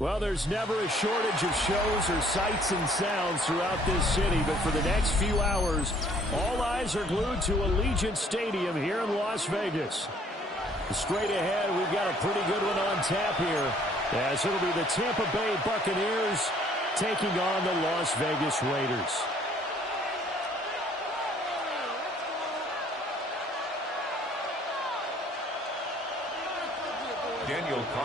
Well, there's never a shortage of shows or sights and sounds throughout this city, but for the next few hours, all eyes are glued to Allegiant Stadium here in Las Vegas. Straight ahead, we've got a pretty good one on tap here, as it'll be the Tampa Bay Buccaneers taking on the Las Vegas Raiders.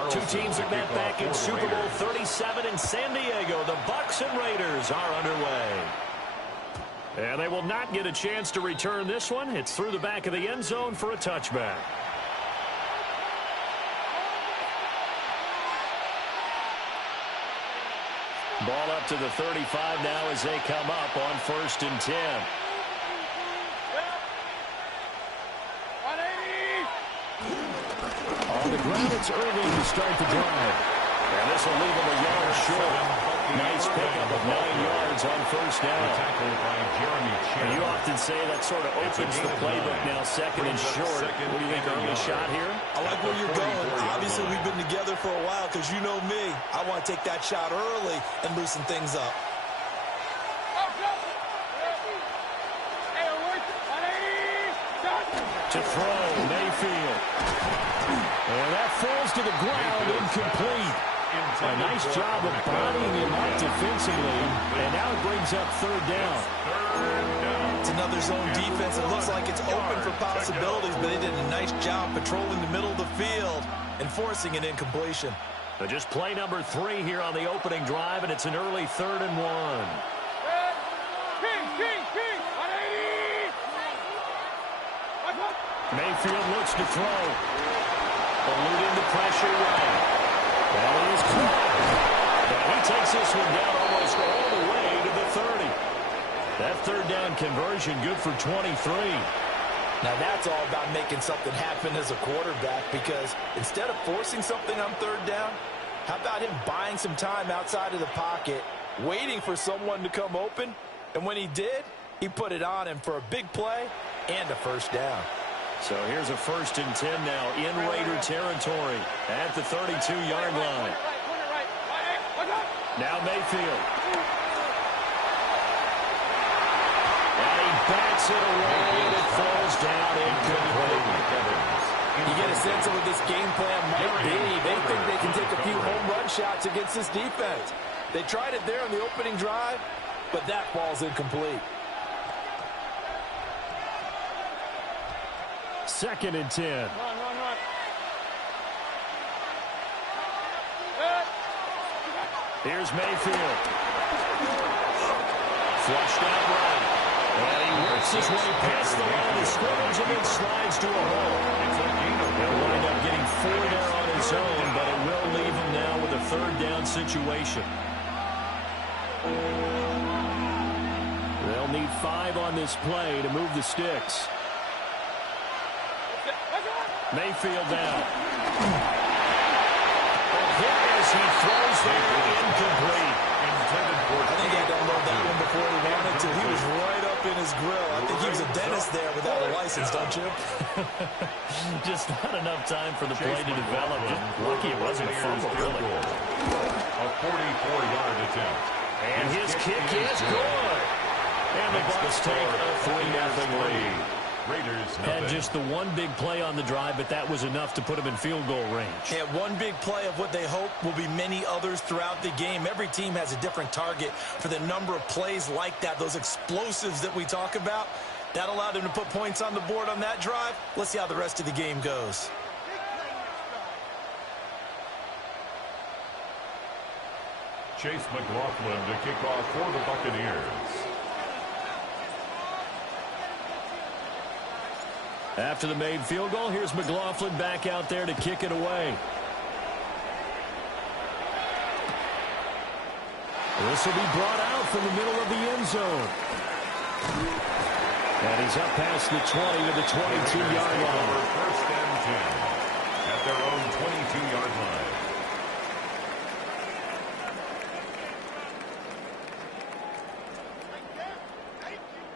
Two teams have met back in Super Bowl 37 in San Diego. The Bucs and Raiders are underway. And they will not get a chance to return this one. It's through the back of the end zone for a touchback. Ball up to the 35 now as they come up on 1st and 10. On the ground, it's Irving to start the drive. And this will leave him a yard short. Nice pickup of 9 yards on 1st down. And you often say that sort of opens the playbook now, 2nd and short. What do you think, early shot here? I like where you're going. Obviously, we've been together for a while because you know me. I want to take that shot early and loosen things up. To throw, Mayfield. And that falls to the ground, incomplete. A nice job of bodying him up defensively, and now it brings up 3rd down. It's another zone defense. It looks like it's open for possibilities, but they did a nice job patrolling the middle of the field and forcing an incompletion. But just play number 3 here on the opening drive, and it's an early 3rd and 1. Mayfield looks to throw. Eluding the pressure right. That is caught. And he takes this one down almost all the way to the 30. That 3rd down conversion good for 23. Now that's all about making something happen as a quarterback, because instead of forcing something on 3rd down, how about him buying some time outside of the pocket, waiting for someone to come open, and when he did, he put it on him for a big play and a 1st down. So here's a 1st and 10 now in Raider territory at the 32-yard line. Now Mayfield. And he bats it away, and it falls down incomplete. You get a sense of what this game plan might be. They think they can take a few home run shots against this defense. They tried it there on the opening drive, but that falls incomplete. 2nd and 10. Here's Mayfield. Flushed out right. And he works his way past the line of scrimmage and then slides to a hole. He'll wind up getting 4 there on his own, but it will leave him now with a 3rd down situation. They'll need 5 on this play to move the sticks. Mayfield down. And hit as he throws there, incomplete. I think he downloaded that one before he wanted to. He was right up in his grill. I think he was a dentist there without a license, don't you? Just not enough time for the play to develop. Just lucky it wasn't a fumble, really. A 44-yard attempt. And his kick is good. And the Bucs take a 3-0 lead. Raiders Had just the one big play on the drive, but that was enough to put him in field goal range. Yeah, one big play of what they hope will be many others throughout the game. Every team has a different target for the number of plays like that, those explosives that we talk about. That allowed them to put points on the board on that drive. Let's see how the rest of the game goes. Chase McLaughlin to kick off for the Buccaneers. After the made field goal, here's McLaughlin back out there to kick it away. This will be brought out from the middle of the end zone. And he's up past the 20 to the 22-yard line. First and 10 at their own 22-yard line.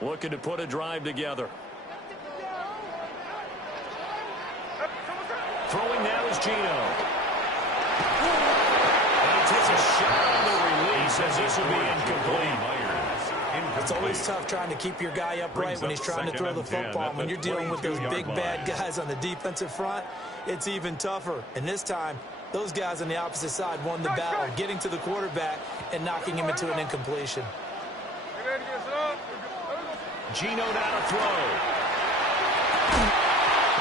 Looking to put a drive together. Throwing now is Gino. And he takes a shot on the release as this will be incomplete. It's always tough trying to keep your guy upright when he's trying to throw the football. When you're dealing with those big bad guys on the defensive front, it's even tougher. And this time, those guys on the opposite side won the battle, getting to the quarterback and knocking him into an incompletion. Gino now to throw.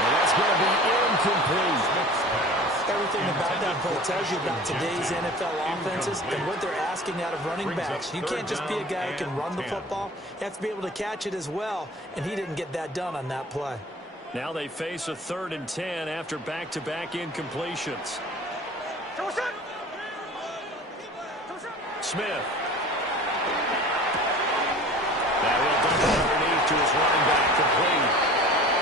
And that's going to be incomplete. Everything about that play tells you about today's NFL offenses and what they're asking out of running backs. You can't just be a guy who can run the football. You have to be able to catch it as well, and he didn't get that done on that play. Now they face a 3rd and 10 after back-to-back incompletions. Smith. That will dump it underneath to his running back, complete.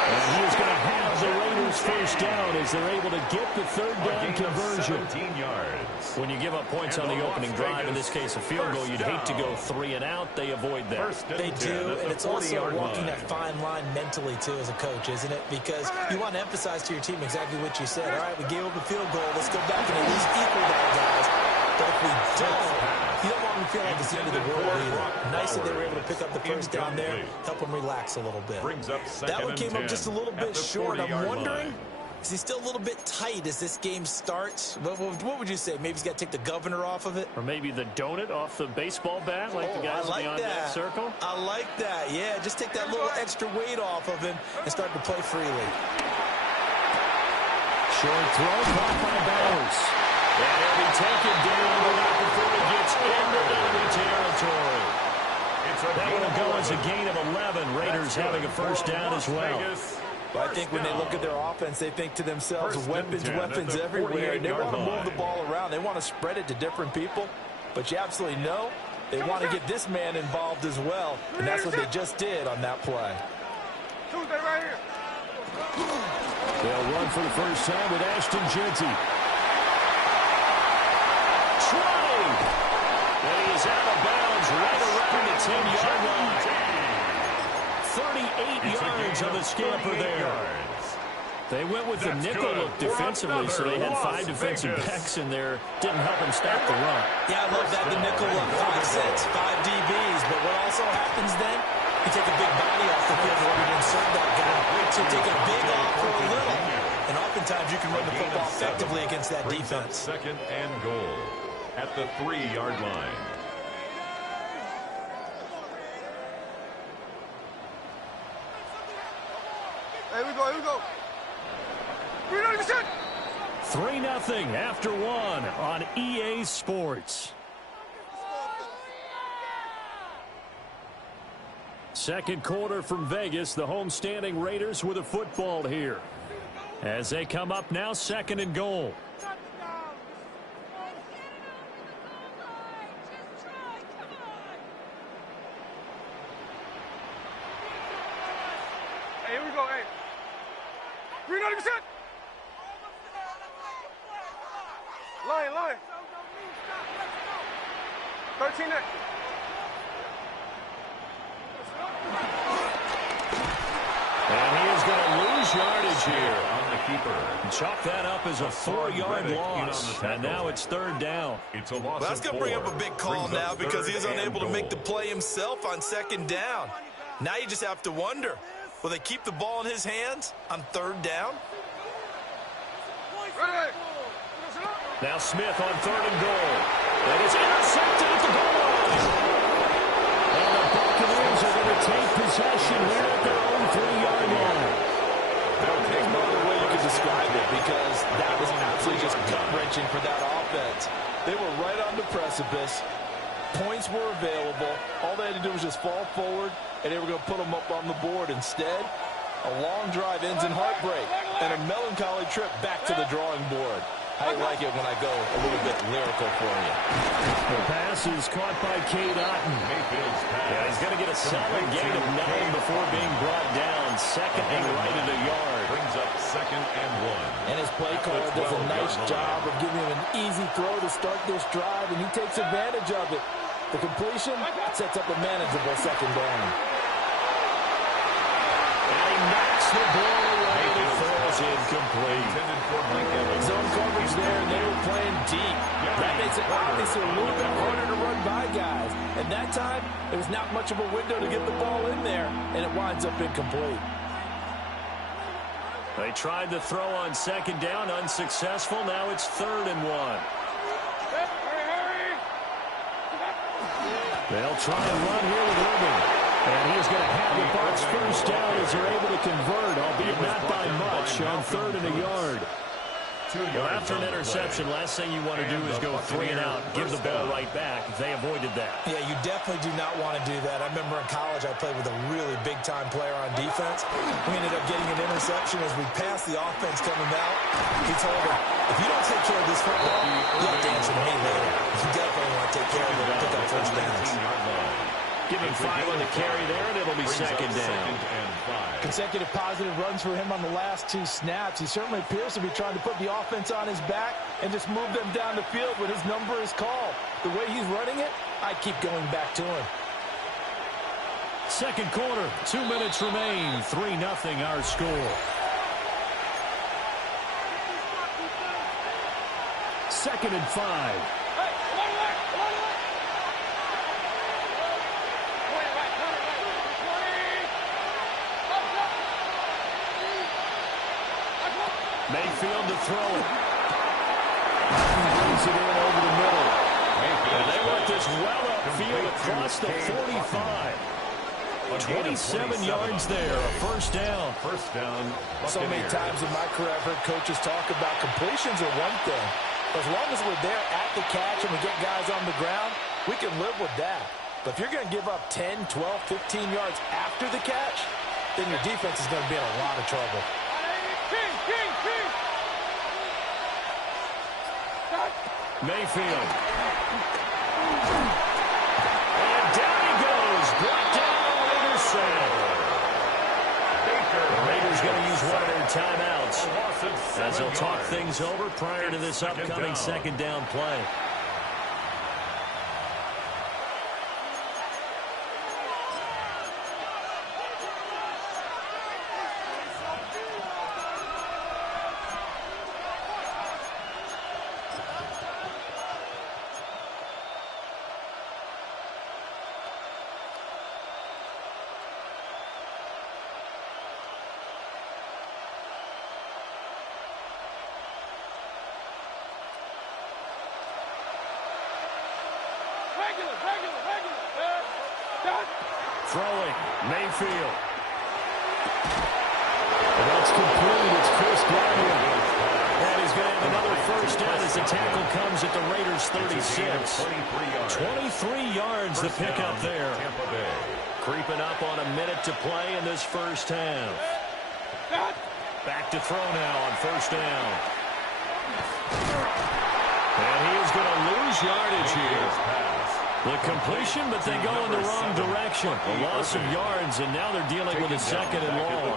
And he is going to have the Raiders first down as they're able to get the 3rd down conversion. 17 yards. When you give up points on the opening drive, in this case a field goal, you'd hate to go 3 and out. They avoid that. They do, and it's also walking that fine line mentally, too, as a coach, isn't it? Because you want to emphasize to your team exactly what you said. All right, we gave up a field goal. Let's go back and at least equal that, guys. But if we don't, you don't want them to feel like it's the end of the world either. Nice that they were able to pick up the first down there, help them relax a little bit. That one came up just a little bit short. I'm wondering, is he still a little bit tight as this game starts? What would you say? Maybe he's got to take the governor off of it? Or maybe the donut off the baseball bat like the guys beyond that circle? I like that. Yeah, just take that little extra weight off of him and start to play freely. Short throw, caught by Bowers. And he'll be taken down right before he gets into enemy territory. That will go as a gain of 11. Raiders having a first down as well. But I think when they look at their offense, they think to themselves, weapons everywhere. They want to move the ball around. They want to spread it to different people. But you absolutely know they want to get this man involved as well. And that's what they just did on that play. They'll run for the first time with Ashton Jeanty. Trying. And he is out of bounds right around the 10-yard line. 38 yards on the scamper there. They went with the nickel look defensively, so they had 5 defensive backs in there. Didn't help him stop the run. Yeah, I love that, the nickel look. 5 sets, 5 DBs. But what also happens then, you take a big body off the field in order to insert that guy. So you take a big off for a little. And oftentimes you can run the football effectively against that defense. Second and goal at the 3-yard line. Here we go. 3-0 after 1 on EA Sports. Second quarter from Vegas. The homestanding Raiders with a football here. As they come up now, 2nd and goal. Hey, here we go, hey. 390%. Line. 13 next. And he is going to lose yardage here. On the keeper. Chalk that up as a 4-yard loss. And now it's 3rd down. It's a loss. Well, that's going to bring up a big call now because he is unable to make the play himself on 2nd down. Now you just have to wonder, will they keep the ball in his hands on 3rd down? Ready. Now Smith on 3rd and goal. And it's intercepted at the goal line. And the Buccaneers are going to take possession here at their own 3-yard line. There's no other way you could describe it because that was absolutely just gut-wrenching for that offense. They were right on the precipice. Points were available. All they had to do was just fall forward, and they were going to put them up on the board. Instead, a long drive ends in heartbreak and a melancholy trip back to the drawing board. I like it when I go a little bit lyrical for you. The pass is caught by Cade Otton. Yeah, he's going to get a solid gain of 9 before being brought down. Second and right at a yard. Brings up 2nd and 1. And his play caller does a nice job of giving him an easy throw to start this drive, and he takes advantage of it. The completion sets up a manageable 2nd down. And he knocks the ball away. It falls incomplete. Zone coverage there, and they were playing deep. That makes it obviously a little bit harder to run by guys. And that time, there was not much of a window to get the ball in there, and it winds up incomplete. They tried to throw on 2nd down, unsuccessful. Now it's 3rd and 1. They'll try and run here with Irving. And he's going to have the Bucs first down as they're able to convert, albeit not by much, on 3rd and a yard. Well, after an interception, last thing you want to do is go 3 and out, give the ball right back. They avoided that. Yeah, you definitely do not want to do that. I remember in college I played with a really big-time player on defense. We ended up getting an interception as we passed the offense coming out. He told him, if you don't take care of this football, you have to answer to me later. You definitely want to take care of it and pick up first downs. Give him 5 on the carry there, and it'll be 2nd down. Consecutive positive runs for him on the last 2 snaps. He certainly appears to be trying to put the offense on his back and just move them down the field when his number is called. The way he's running it, I keep going back to him. 2nd quarter, 2 minutes remain, 3-0 our score. 2nd and 5. Mayfield to throw it. Brings it in over the middle. And they want this well upfield across the 45. 27 yards there, a first down. First down. So many times in my career I've heard coaches talk about completions are one thing. As long as we're there at the catch and we get guys on the ground, we can live with that. But if you're going to give up 10, 12, 15 yards after the catch, then your defense is going to be in a lot of trouble. Mayfield. And down he goes. Brought down the Raiders side. The Raiders going to use one of their timeouts as they'll talk things over prior to this upcoming 2nd down play. Throwing, Mayfield. And that's complete. It's Chris Godwin. And he's going to have another first down as the tackle comes at the Raiders' 36. 23 yards the pickup there. Creeping up on a minute to play in this first half. Back to throw now on first down. And he is going to lose yardage here. The completion, but they go in the wrong direction. A loss of yards, and now they're dealing with a 2nd and long.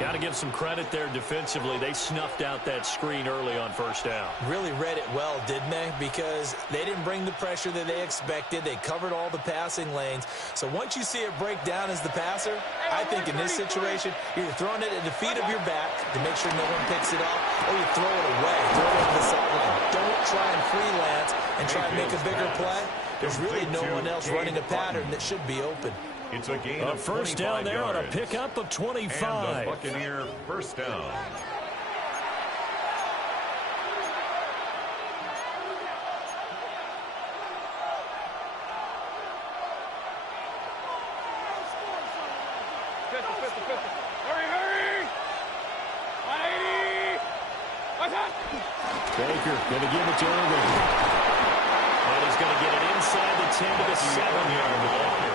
Got to give some credit there defensively. They snuffed out that screen early on first down. Really read it well, didn't they? Because they didn't bring the pressure that they expected. They covered all the passing lanes. So once you see it break down as the passer, I think in this situation, you're throwing it at the feet of your back to make sure no one picks it off, or you throw it away, throw it over the sideline. Don't try and freelance and try and make a bigger play. There's really no one else running a pattern that should be open. It's a gain of first down there on a pickup of 25. And the Buccaneer first down. Baker going to give it to Irving. And he's going to get it inside the 10 to the 7-yard line.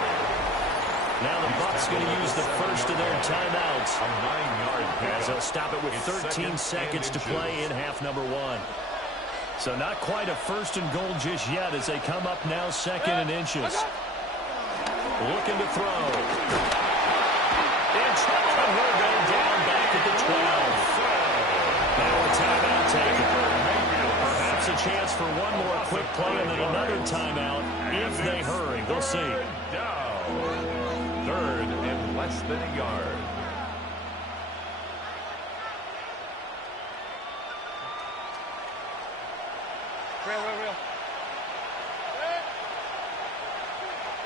Now the Bucs going to use the first of their timeouts. A 9-yard As they'll stop it with 13 seconds to play in half number 1. So not quite a first and goal just yet as they come up now second and inches. Looking to throw. In trouble, and he'll go down back at the 12. Now a timeout taken. Perhaps a chance for one more quick play and then another timeout if they hurry. We'll see. Third and less than a yard. Real.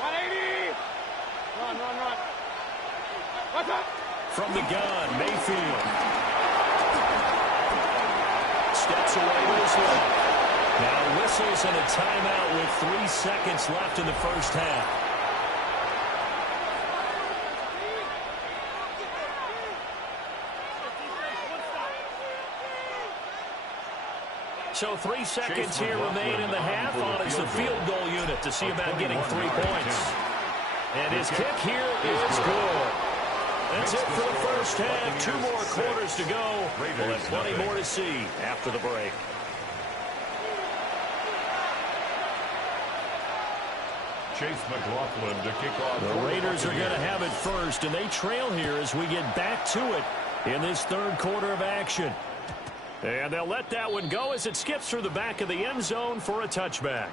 180. Run. What's up? From the gun, Mayfield. Steps away to his left. Now whistles and a timeout with 3 seconds left in the first half. So 3 seconds here remain in the half on as the field goal unit to see about getting 3 points. And his kick here is good. That's it for the first half. 2 more quarters to go. We'll have plenty more to see after the break. Chase McLaughlin to kick off. The Raiders are going to have it first, and they trail here as we get back to it in this third quarter of action. And they'll let that one go as it skips through the back of the end zone for a touchback.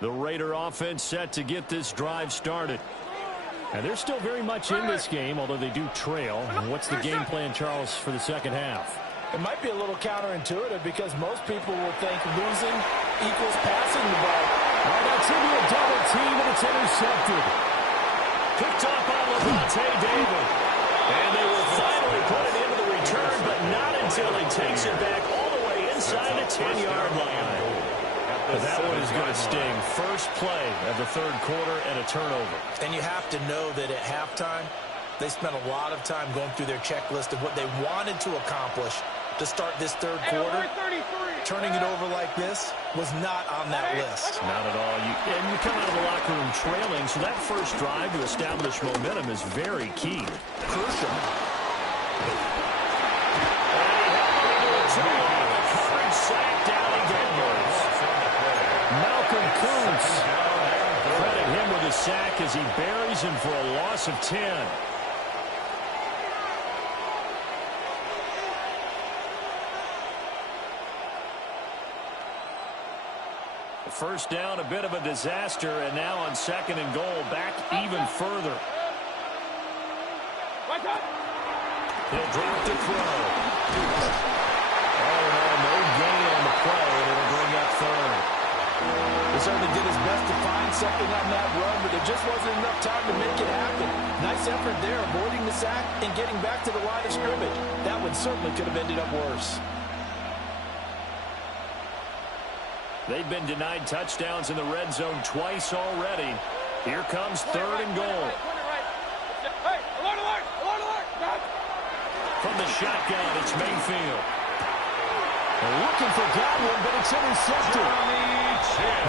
The Raider offense set to get this drive started. And they're still very much in this game, although they do trail. What's the game plan, Charles, for the second half? It might be a little counterintuitive because most people will think losing equals passing the ball. Well, that's into a double team, and it's intercepted. Picked up by Levante David. And they will finally put it into the return, but not until he takes it back all the way inside the 10-yard line. But that one is going to sting. First play of the third quarter and a turnover. And you have to know that at halftime, they spent a lot of time going through their checklist of what they wanted to accomplish to start this third quarter. Turning it over like this was not on that list. Not at all. And you come out of the locker room trailing, so that first drive to establish momentum is very key. Crucial. Sack down he goes. Malcolm Kuntz. Credit him with a sack as he buries him for a loss of 10. First down, a bit of a disaster, and now on second and goal, back even further. He'll drop to throw. No gain on the play, and it'll bring up third. He certainly did his best to find something on that run, but there just wasn't enough time to make it happen. Nice effort there, avoiding the sack and getting back to the line of scrimmage. That one certainly could have ended up worse. They've been denied touchdowns in the red zone twice already. Here comes third and goal. From the shotgun, it's Mayfield. Looking for Godwin, but it's intercepted.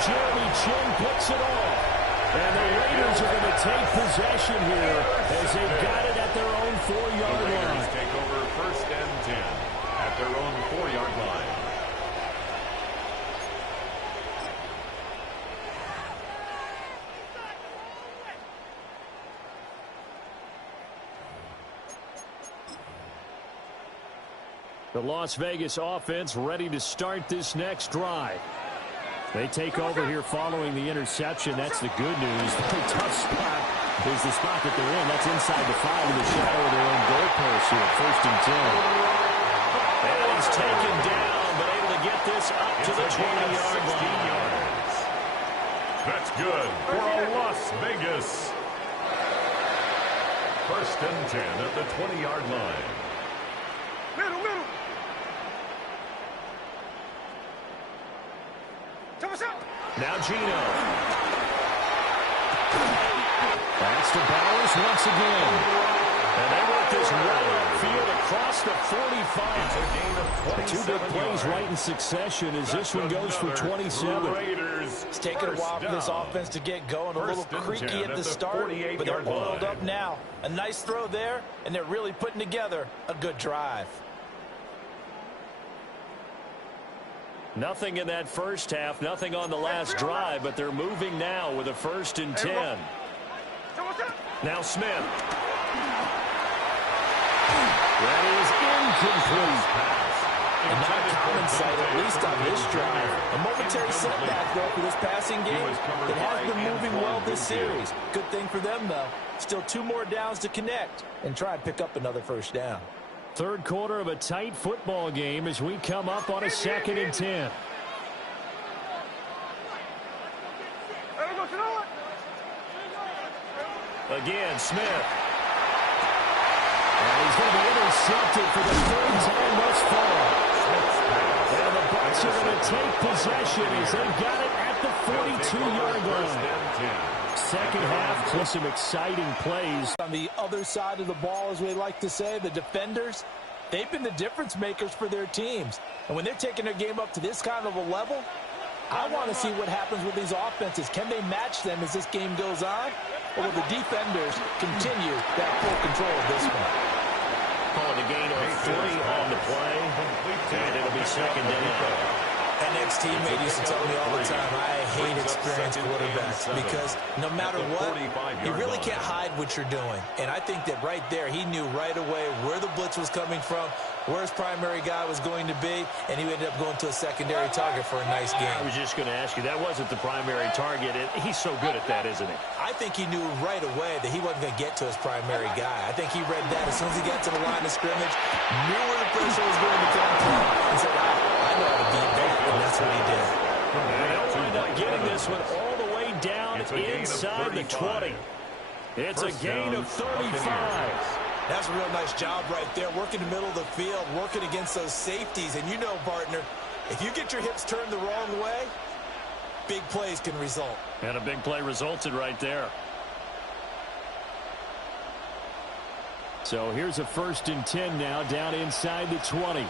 Jeremy Chin picks it off. And the Raiders are going to take possession here as they've got it at their own 4-yard line. Take over first and 10 at their own 4-yard line. The Las Vegas offense ready to start this next drive. They take over here following the interception. That's the good news. The tough spot is the spot that they're in. That's inside the 5 in the shadow of their own goalpost here. First and 10. And he's taken down, but able to get this up to the 20-yard line. That's good for a Las Vegas. First and 10 at the 20-yard line. Middle. Now Gino. That's to Bowers once again. And they work this right upfield across the 45. Two big plays right in succession as this one goes for 27. It's taken a while for this offense to get going. A little creaky at the start, but they're oiled up now. A nice throw there, and they're really putting together a good drive. Nothing in that first half, nothing on the last drive, but they're moving now with a 1st and 10. Now Smith. That is incomplete. And not a common sight, at least on this drive. A momentary setback, though, for this passing game. It has been moving well this series. Good thing for them, though. Still 2 more downs to connect and try and pick up another 1st down. Third quarter of a tight football game as we come up on a 2nd and 10. Again, Smith. And he's going to be intercepted for the 3rd time thus far. And the Bucs are going to take possession as they've got it at the 42-yard line. Second half, some exciting plays. On the other side of the ball, as we like to say, the defenders, they've been the difference makers for their teams. And when they're taking their game up to this kind of a level, I want to see what happens with these offenses. Can they match them as this game goes on? Or will the defenders continue that full control of this one? Calling a gain of 3 on the play, and it'll be 2nd down. An ex-teammate used to tell me all the time, I hate experienced quarterbacks because no matter what, you really can't hide what you're doing. And I think that right there, he knew right away where the blitz was coming from, where his primary guy was going to be, and he ended up going to a secondary target for a nice game. I was just going to ask you, that wasn't the primary target. He's so good at that, isn't he? I think he knew right away that he wasn't going to get to his primary guy. I think he read that as soon as he got to the line of scrimmage, knew where the pressure was going to come from, and said, I know how to beat that, and that's what he did. They'll wind up getting this one all the way down inside the 20. It's a gain of 35. That's a real nice job right there, working the middle of the field, working against those safeties. And you know, partner, if you get your hips turned the wrong way, big plays can result. And a big play resulted right there. So here's a 1st and 10 now, down inside the 20. Good.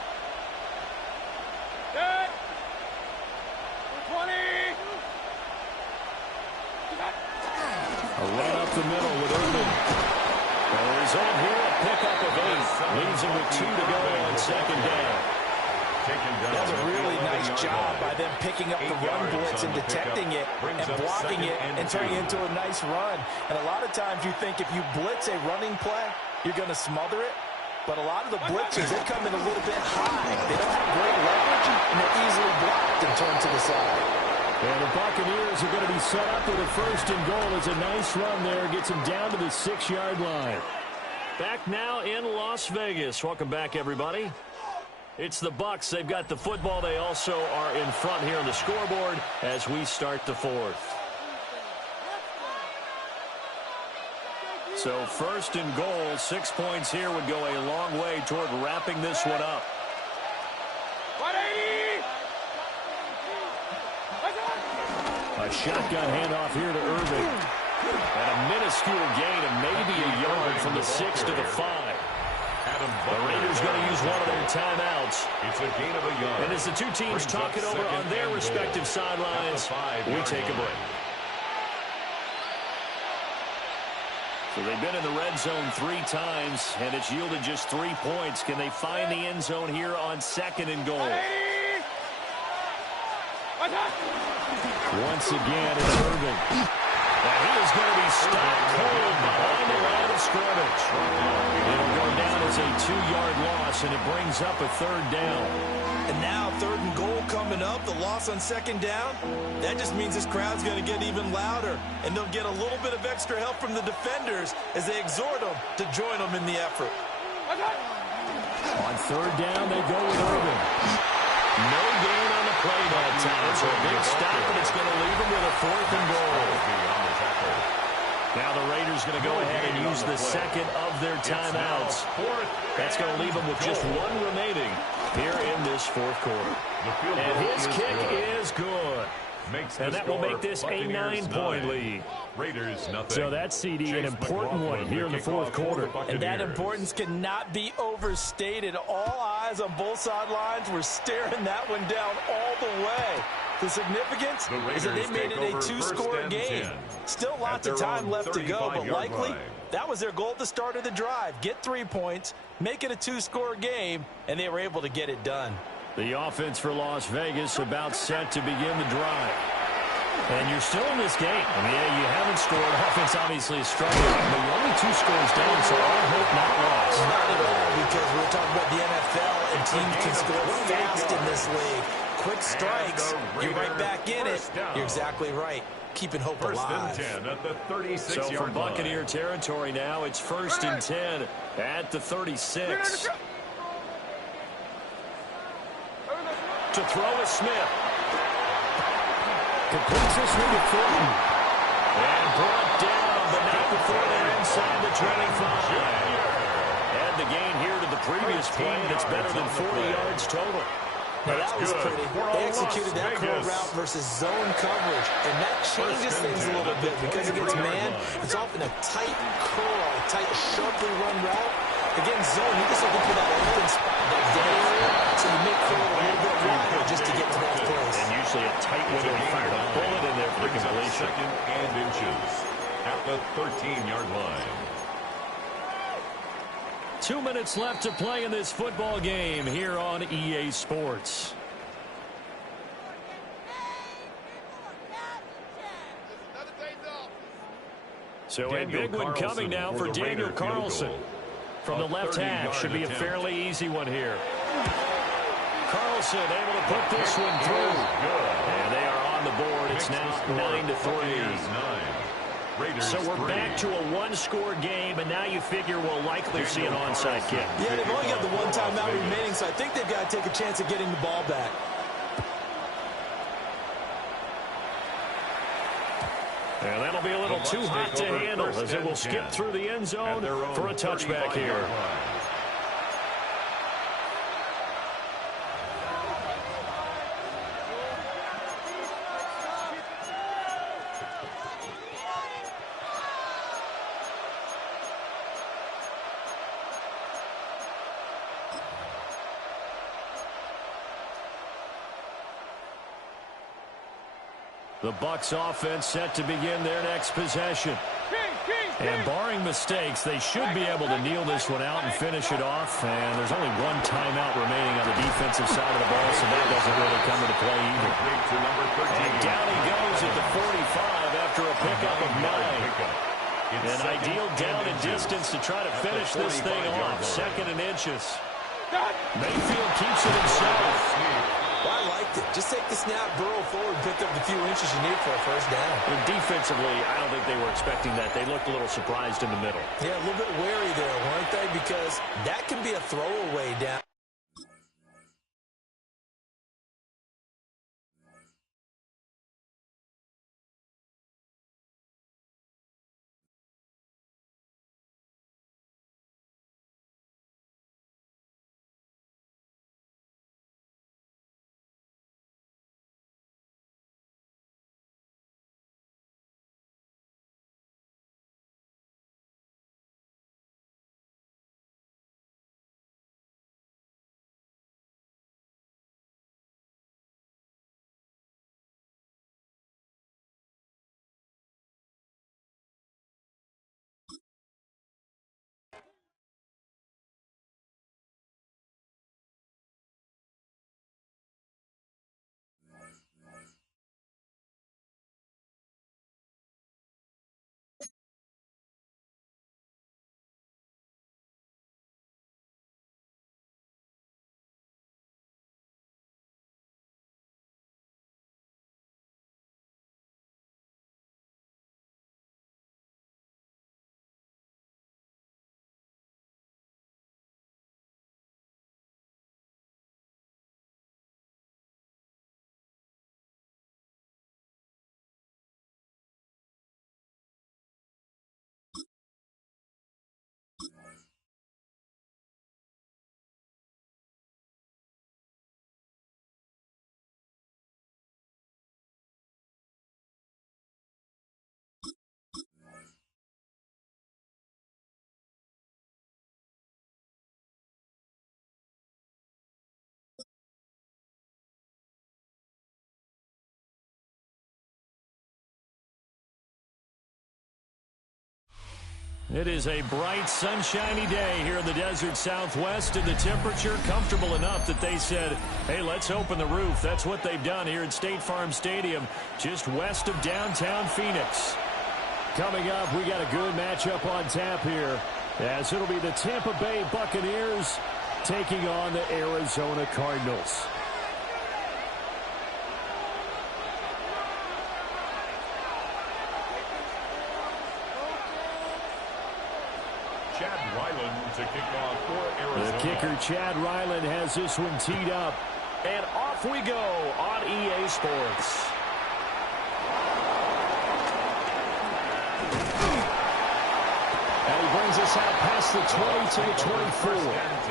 20. A run up the middle with Irvin. The result here, a pickup of 8. Leaves him with 2 to go on 2nd down. That's a really nice job by them picking up the run blitz and detecting it and blocking it and turning it into a nice run. And a lot of times you think if you blitz a running play, you're going to smother it. But a lot of the blitzes, they come in a little bit high. They don't have great leverage, and they're easily blocked and turned to the side. And the Buccaneers are going to be set up with a 1st and goal. It's a nice run there. Gets them down to the 6-yard line. Back now in Las Vegas. Welcome back, everybody. It's the Bucs. They've got the football. They also are in front here on the scoreboard as we start the 4th. So 1st and goal, 6 points here would go a long way toward wrapping this one up. 180. A shotgun handoff here to Irving. And a minuscule gain of maybe a yard from the 6 to the 5. The Raiders going to use one of their timeouts. It's a gain of a yard. And as the two teams talk it over on their respective sidelines, we take a break. So they've been in the red zone 3 times, and it's yielded just 3 points. Can they find the end zone here on 2nd and goal? Once again, it's Irving. And he is going to be stopped cold behind the line of scrimmage. It'll go down as a 2-yard loss, and it brings up a 3rd down. And now 3rd and goal coming up, the loss on 2nd down. That just means this crowd's going to get even louder, and they'll get a little bit of extra help from the defenders as they exhort them to join them in the effort. On 3rd down, they go with Irving. No gain on the play that time, so a big stop, and it's going to leave them with a 4th and goal. Now the Raiders going to go ahead and use the 2nd of their timeouts. That's going to leave them with just 1 remaining here in this 4th quarter. And his kick is good. makes And the that will score make this a Buccaneers 9-point 9, lead. Raiders nothing. So that's CD, an important one here in the fourth quarter. And that importance cannot be overstated. All eyes on both sidelines were staring that one down all the way. The significance is that they made it a two-score game. Still lots of time left to go, but likely that was their goal at the start of the drive. Get 3 points, make it a two-score game, and they were able to get it done. The offense for Las Vegas about set to begin the drive. And you're still in this game. I mean, yeah, you haven't scored. Offense obviously is struggling, but you're only 2 scores down, so all hope not lost. Not at all, because we're talking about the NFL, and teams can score fast in this league. Quick strikes, you're right back in it. You're exactly right. Keeping hope alive. First and 10 at the 36-yard So line. from Buccaneer territory now, it's 1st and 10 at the 36. To throw is Smith. Completes this one to Thornton. And brought down, but not before they're inside the 25. And the gain here to the previous play, and it's better than 40 yards total. Now that was pretty. They executed that curl route versus zone coverage, and that changes things a little bit because against man, it's often a tight curl, tight, sharply run route. Against zone, you're just looking for that open spot, that dead area, so you make curl a little bit wider just to get to that place. And usually a tight window and fired a bullet in there for the completion. 2nd and inches at the 13-yard line. 2 minutes left to play in this football game here on EA Sports. So a big one coming now for Daniel Carlson. From the left hash, should be a fairly easy one here. Carlson able to put this one through. And they are on the board. It's now 9-3. So we're back to a one-score game, and now you figure we'll likely see an onside kick. Yeah, they've only got the one timeout remaining, so I think they've got to take a chance at getting the ball back. And that'll be a little too hot to handle as it will skip through the end zone for a touchback here. The Bucs offense set to begin their next possession. And barring mistakes, they should be able to kneel this one out and finish it off. And there's only one timeout remaining on the defensive side of the ball, so that doesn't really come into play either. And down he goes at the 45 after a pickup of 9. An ideal down and distance to try to finish this thing off. 2nd and inches. Mayfield keeps it himself. Well, I liked it. Just take the snap, burrow forward, pick up the few inches you need for a first down. And defensively, I don't think they were expecting that. They looked a little surprised in the middle. Yeah, a little bit wary there, weren't they? Because that can be a throwaway down. It is a bright, sunshiny day here in the desert Southwest, and the temperature comfortable enough that they said, hey, let's open the roof. That's what they've done here at State Farm Stadium, just west of downtown Phoenix. Coming up, we got a good matchup on tap here, as it'll be the Tampa Bay Buccaneers taking on the Arizona Cardinals. To kick off for Arizona. The kicker, Chad Ryland, has this one teed up. And off we go on EA Sports. And he brings us out past the 20 to the 24.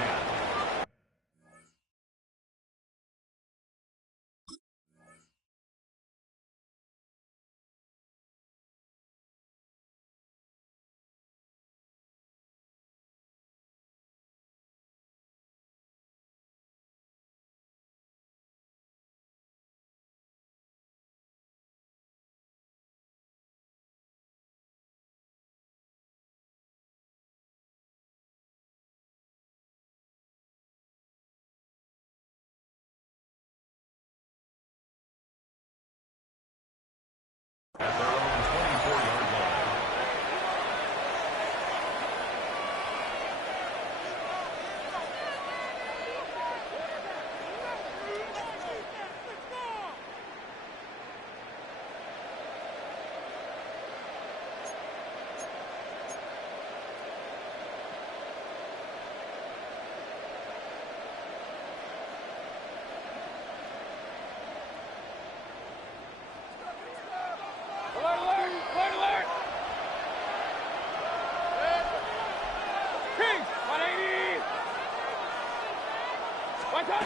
At their own 24-yard line.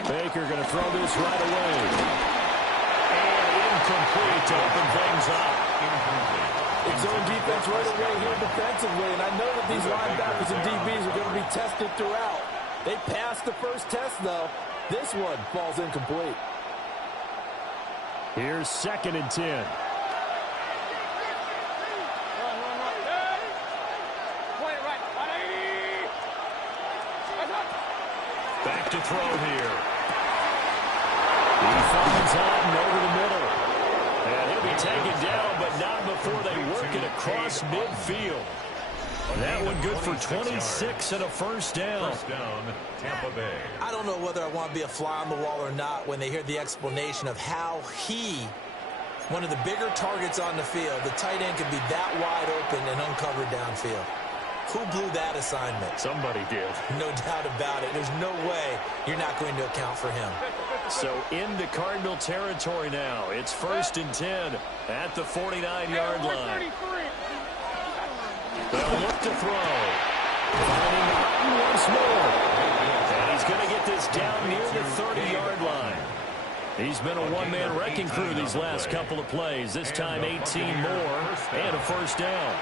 Baker going to throw this right away. And incomplete to open things up. It's zone defense right away here defensively, and I know that these linebackers and DBs are going to be tested throughout. They passed the first test, though. This one falls incomplete. Here's 2nd and 10. Back to throw here. He finds Otten over the middle. And he'll be taken down, but not before they work it across midfield. That one good for 26 and a first down. First down, Tampa Bay. I don't know whether I want to be a fly on the wall or not when they hear the explanation of how one of the bigger targets on the field, the tight end could be that wide open and uncovered downfield. Who blew that assignment? Somebody did. No doubt about it. There's no way you're not going to account for him. So into Cardinal territory now. It's 1st and 10 at the 49-yard line. They'll look to throw. Finding Otten once more. And he's going to get this down near the 30-yard line. He's been a one-man wrecking crew these last couple of plays. This time 18 more and a first down.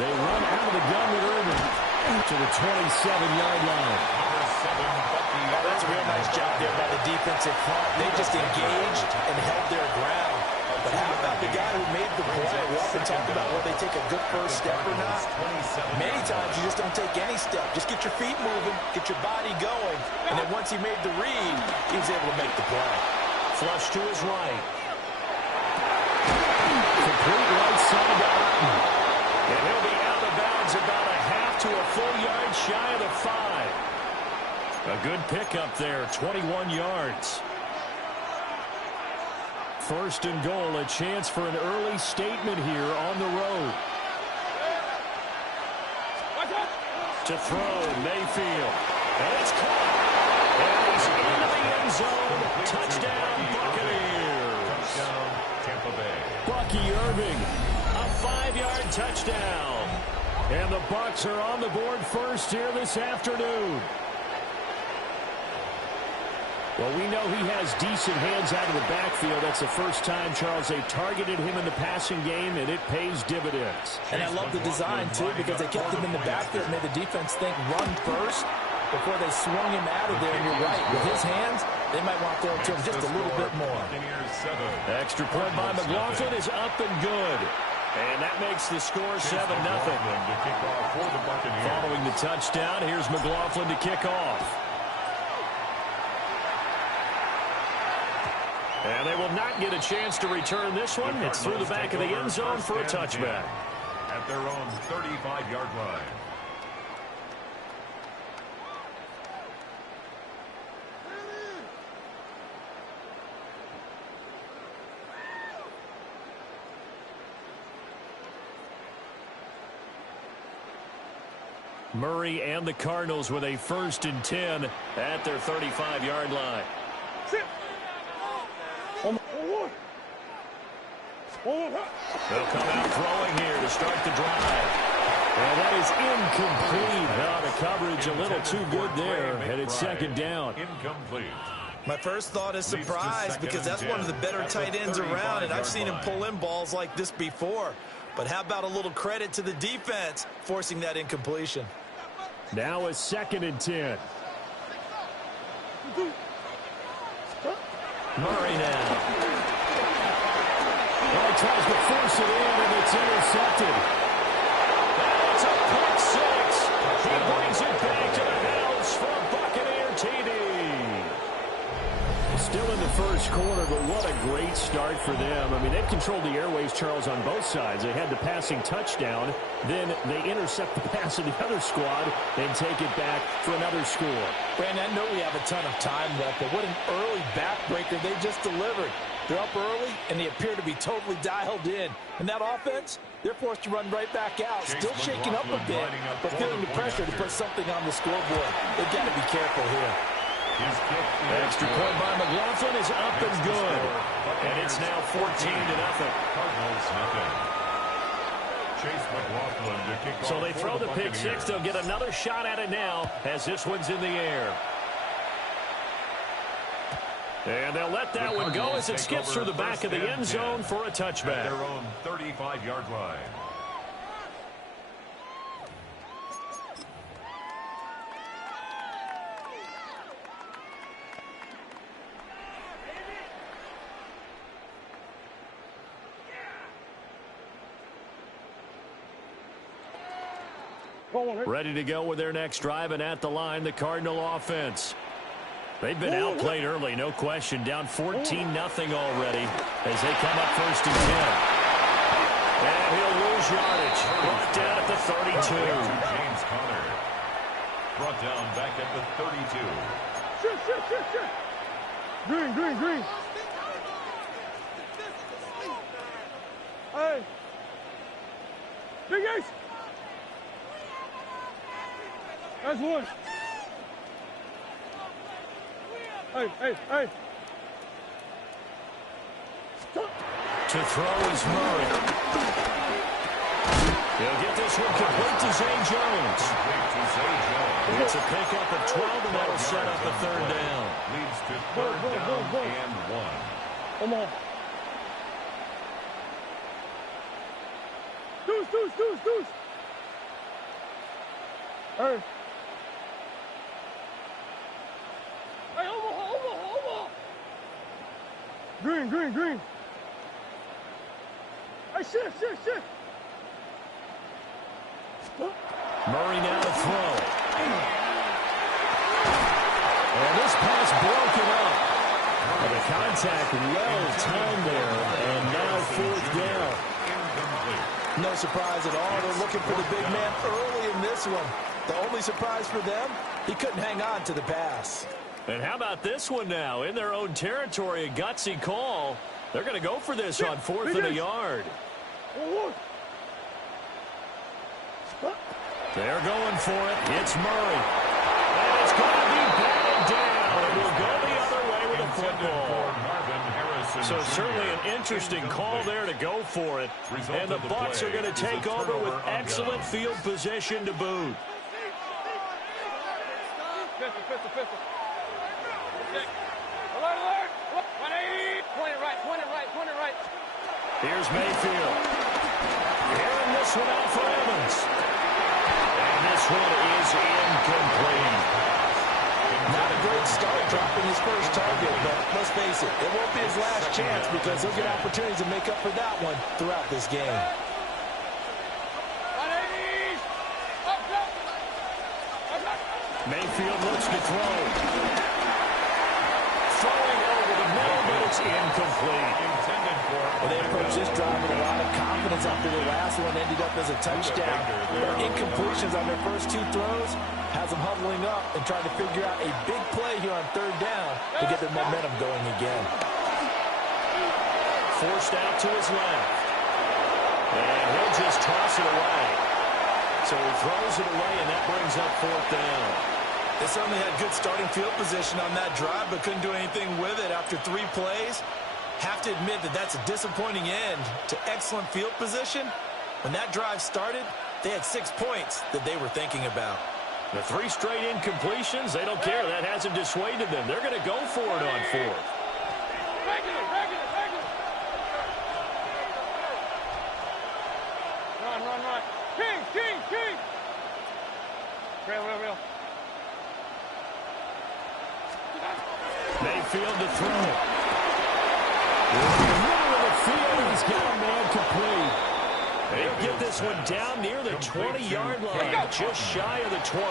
They run out of the gun with Irvin to the 27-yard line. Oh, that's a real nice job there by the defensive front. They just engaged and held their ground. But how about the guy who made the play? We often talk about whether they take a good first step or not. Many times you just don't take any step. Just get your feet moving, get your body going. And then once he made the read, he was able to make the play. Flush to his right. Complete right side to Otten. And he'll be out of bounds about a half to a full yard shy of the 5. A good pickup there, 21 yards. 1st and goal, a chance for an early statement here on the road. To throw, Mayfield. And it's caught. And he's into the end zone. Touchdown, Buccaneers. Touchdown, Tampa Bay. Bucky Irving, a 5-yard touchdown. And the Bucs are on the board first here this afternoon. Well, we know he has decent hands out of the backfield. That's the first time, Charles, they've targeted him in the passing game, and it pays dividends. And I love the design, too, because they kept him in the backfield and made the defense think run first before they swung him out of there. And you're right, with his hands, they might want to throw it to him just a little bit more. Extra point by McLaughlin is up and good. And that makes the score 7-0. Following the touchdown, here's McLaughlin to kick off. And they will not get a chance to return this one. It's through the back of the end zone for a touchback. At their own 35-yard line. Murray and the Cardinals with a 1st and 10 at their 35-yard line. They'll come out throwing here to start the drive. And that is incomplete. Now the coverage a little too good there, and it's 2nd down. Incomplete. My first thought is surprise, because that's one of the better tight ends around, and I've seen him pull in balls like this before. But how about a little credit to the defense forcing that incompletion? Now a 2nd and 10. Murray now. Well, he tries to force it in, and it's intercepted. That's a pick 6. He brings it back to the house for Buccaneer TD. Still in the first quarter, but what a great start for them. I mean, they've controlled the airways, Charles, on both sides. They had the passing touchdown. Then they intercept the pass of the other squad and take it back for another score. Brandon, I know we have a ton of time left, but what an early backbreaker they just delivered. They're up early, and they appear to be totally dialed in. And that offense, they're forced to run right back out. Still shaking up a bit, but feeling the pressure to put something on the scoreboard. They've got to be careful here. Extra point by McLaughlin is up and good. And it's now 14-0. Cardinals nothing. Chase McLaughlin to kick off. So they throw the pick 6. They'll get another shot at it now as this one's in the air. And they'll let that one go as it skips through the back of the end zone for a touchback. At their own 35-yard line. Ready to go with their next drive, and at the line, the Cardinal offense. They've been outplayed early, no question. Down 14-0 already as they come up 1st and 10. And he'll lose yardage. Brought down at the 32. James Conner. Brought down back at the 32. Shit. Green. Hey. Big Ace. That's one. Hey. To throw is Murray. He'll get this one complete to Zay Jones. It's a pickup of 12, and that'll set up the 3rd down. Leads to 3rd down and 1. Come on. Deuce. Hey. Hey, Omaha. Green. Hey, shit. Murray now to throw. And this pass broken up. And the contact well timed there. And now 4th down. No surprise at all. They're looking for the big man early in this one. The only surprise for them, he couldn't hang on to the pass. And how about this one now? In their own territory, a gutsy call. They're going to go for this on 4th and a yard. They're going for it. It's Murray. And it's going to be batted down. It will go the other way with a football. So certainly an interesting call there to go for it. And the Bucs are going to take over with excellent field position to boot. Pistol. Alert. 180. Point it right. Here's Mayfield. Carrying this one out for Evans. And this one is incomplete. Not a great start dropping his first target, but let's face it, it won't be his last chance because he'll get opportunities to make up for that one throughout this game. 180. Mayfield looks to throw. Throwing over the middle, but it's incomplete. Well, they approached this drive with a lot of confidence after the last one ended up as a touchdown. Their incompletions on their first two throws has them huddling up and trying to figure out a big play here on third down to get their momentum going again. Forced out to his left. And he'll just toss it away. So he throws it away, and that brings up fourth down. They certainly had good starting field position on that drive, but couldn't do anything with it after 3 plays. Have to admit that that's a disappointing end to excellent field position. When that drive started, they had 6 points that they were thinking about. The 3 straight incompletions, they don't care. That hasn't dissuaded them. They're going to go for it on fourth. Regular. Run. King. Real. Mayfield to throw. In the middle of the field, he's got a man complete. They'll get this one down near the 20-yard line, just shy of the 20. A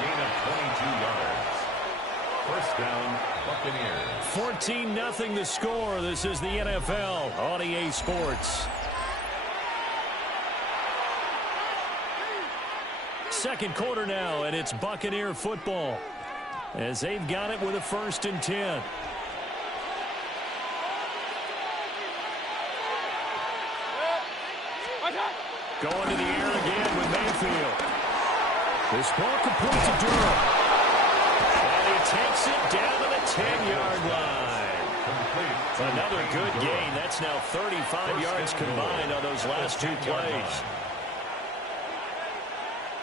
gain of 22 yards. First down, Buccaneers. 14-0 the score. This is the NFL on EA Sports. Second quarter now, and it's Buccaneer football as they've got it with a 1st and 10. Going to the air again with Mayfield. This ball complete to Durham. And he takes it down to the 10-yard line. Another good gain. That's now 35 yards combined on those last 2 plays.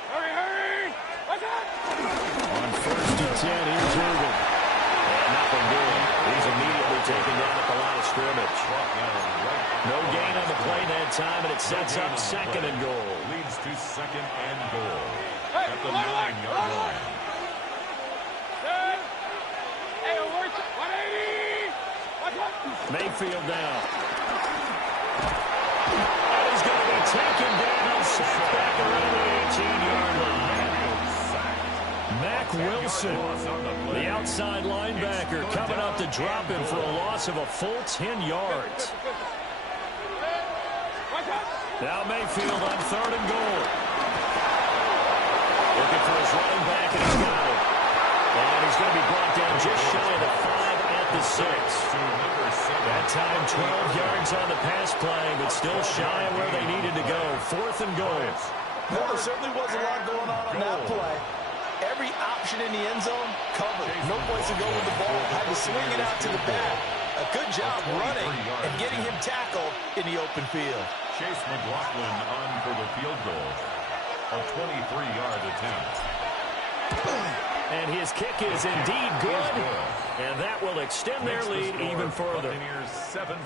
Hurry. On 1st and 10, here's Irvin. And nothing doing. He's immediately taken down at the line of scrimmage. No gain on the play that time, and it sets up 2nd and goal. Leads to 2nd and goal. At the 9-yard line. Hey, 180. Mayfield down. And he's going to be taken down back around the 18-yard line. Mack Wilson, the outside linebacker, coming up to drop him for a loss of a full 10 yards. Now Mayfield on 3rd and goal. Looking for his running back, and he's got it. And he's going to be brought down just shy of the 5 at the 6. That time 12 yards on the pass play, but still shy of where they needed to go. 4th and goal. Well, there certainly was a lot going on that play. Every option in the end zone covered. No place to go with the ball. Had to swing it out to the back. A good job running and getting him tackled in the open field. Chase McLaughlin on for the field goal. A 23-yard attempt. And his kick is indeed good. And that will extend their lead even further.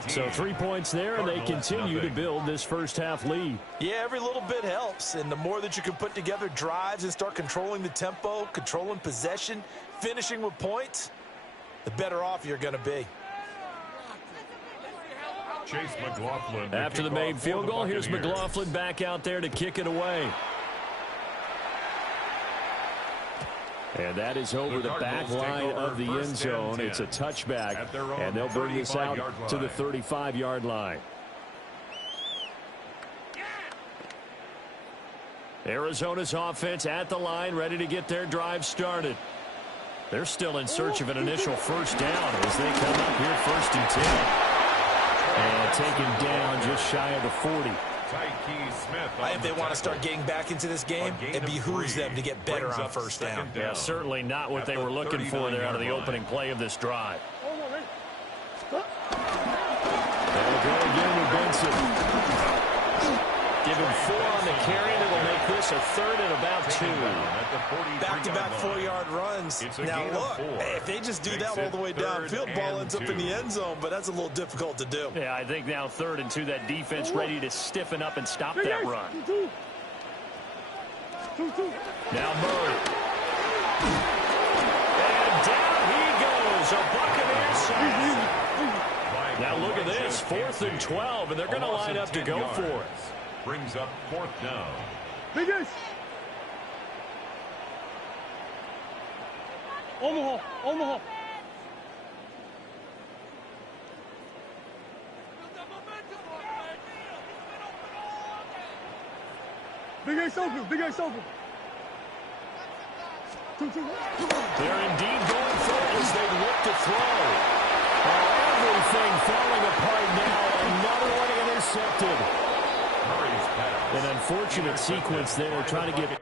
So 3 points there, and they continue to build this first half lead. Yeah, every little bit helps. And the more that you can put together drives and start controlling the tempo, controlling possession, finishing with points, the better off you're going to be. Chase McLaughlin. After the made field goal, here's McLaughlin back out there to kick it away. And that is over the back line of the end zone. It's a touchback, and they'll bring this out to the 35-yard line. Arizona's offense at the line, ready to get their drive started. They're still in search of an initial first down as they come up here 1st and 10. And taken down just shy of the 40. I think they want to start getting back into this game. It behooves them to get better on first down. Yeah, certainly not what they were looking for there out of the opening play of this drive. 4 on the carry, and it'll make this a 3rd and about 2. Back-to-back 4-yard runs. Now, look, if they just do that all the way downfield, ball ends up in the end zone, but that's a little difficult to do. Yeah, I think now 3rd and 2, that defense ready to stiffen up and stop that run. Now Murray. And down he goes. A Buccaneer sack. Now look at this. 4th and 12, and they're going to line up to go for it. Brings up 4th down. Biggest. Omaha. Omaha. Big Ace open. Big Ace open. They're indeed going for it as they look to throw. Everything falling apart now. Another one intercepted. An unfortunate sequence there, trying to get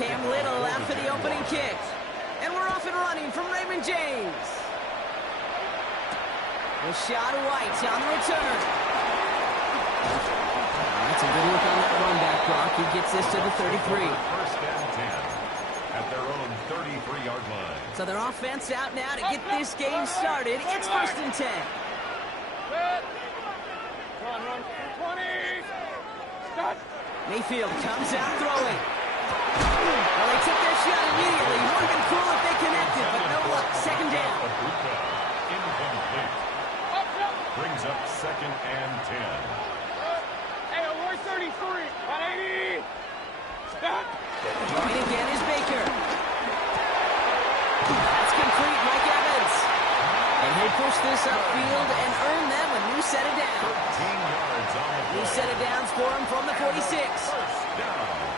Cam Little out for the opening kick. And we're off and running from Raymond James. Rashad White on the return. That's a good look on that run back, Brock. He gets this to the 33. First and 10 at their own 33-yard line. So their offense out now to get this game started. It's first and 10. Run, 20. Stop. Mayfield comes out throwing. Well, they took their shot immediately. Would have been cool if they connected, but no luck. Second down. Incomplete. Brings up second and 10. Hey, Roy 33. 180. Stop. Throwing again is Baker. That's complete, Mike Evans. And he'll push this upfield and earn them a new set of downs. 13 yards on the play. New set of downs for him from the 46. First down.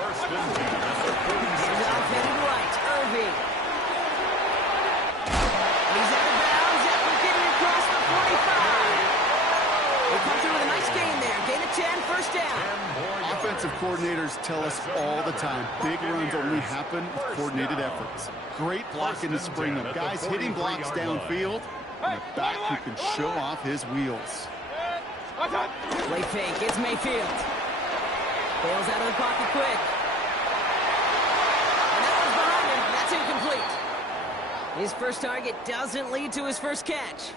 First and 10 at the 46. He's off headed right, Irving. He's out of bounds after getting across the 45. They come through with a nice gain there. Gain of 10, first down. Offensive coordinators tell us all the time, big runs only happen with coordinated efforts. Great blocking to spring them. Guys hitting blocks downfield, and a back who can show off his wheels. Play fake, it's Mayfield. Bails out of the pocket quick. And that one's behind him. That's incomplete. His first target doesn't lead to his first catch.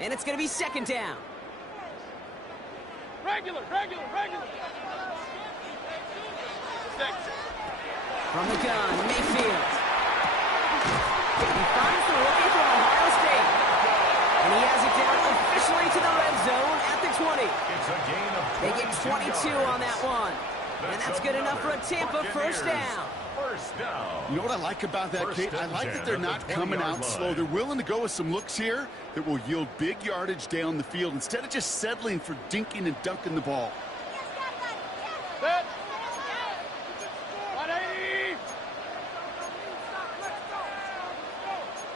And it's going to be second down. Regular. From the gun, Mayfield. He finds the rookie from Ohio State. And he has it down officially to the red zone at the 20. It's a gain of They get 22 on that one. And that's good enough for a Tampa first down. First down. You know what I like about that, Kate? I like that they're not coming out slow. They're willing to go with some looks here that will yield big yardage down the field instead of just settling for dinking and dunking the ball. Set. 180.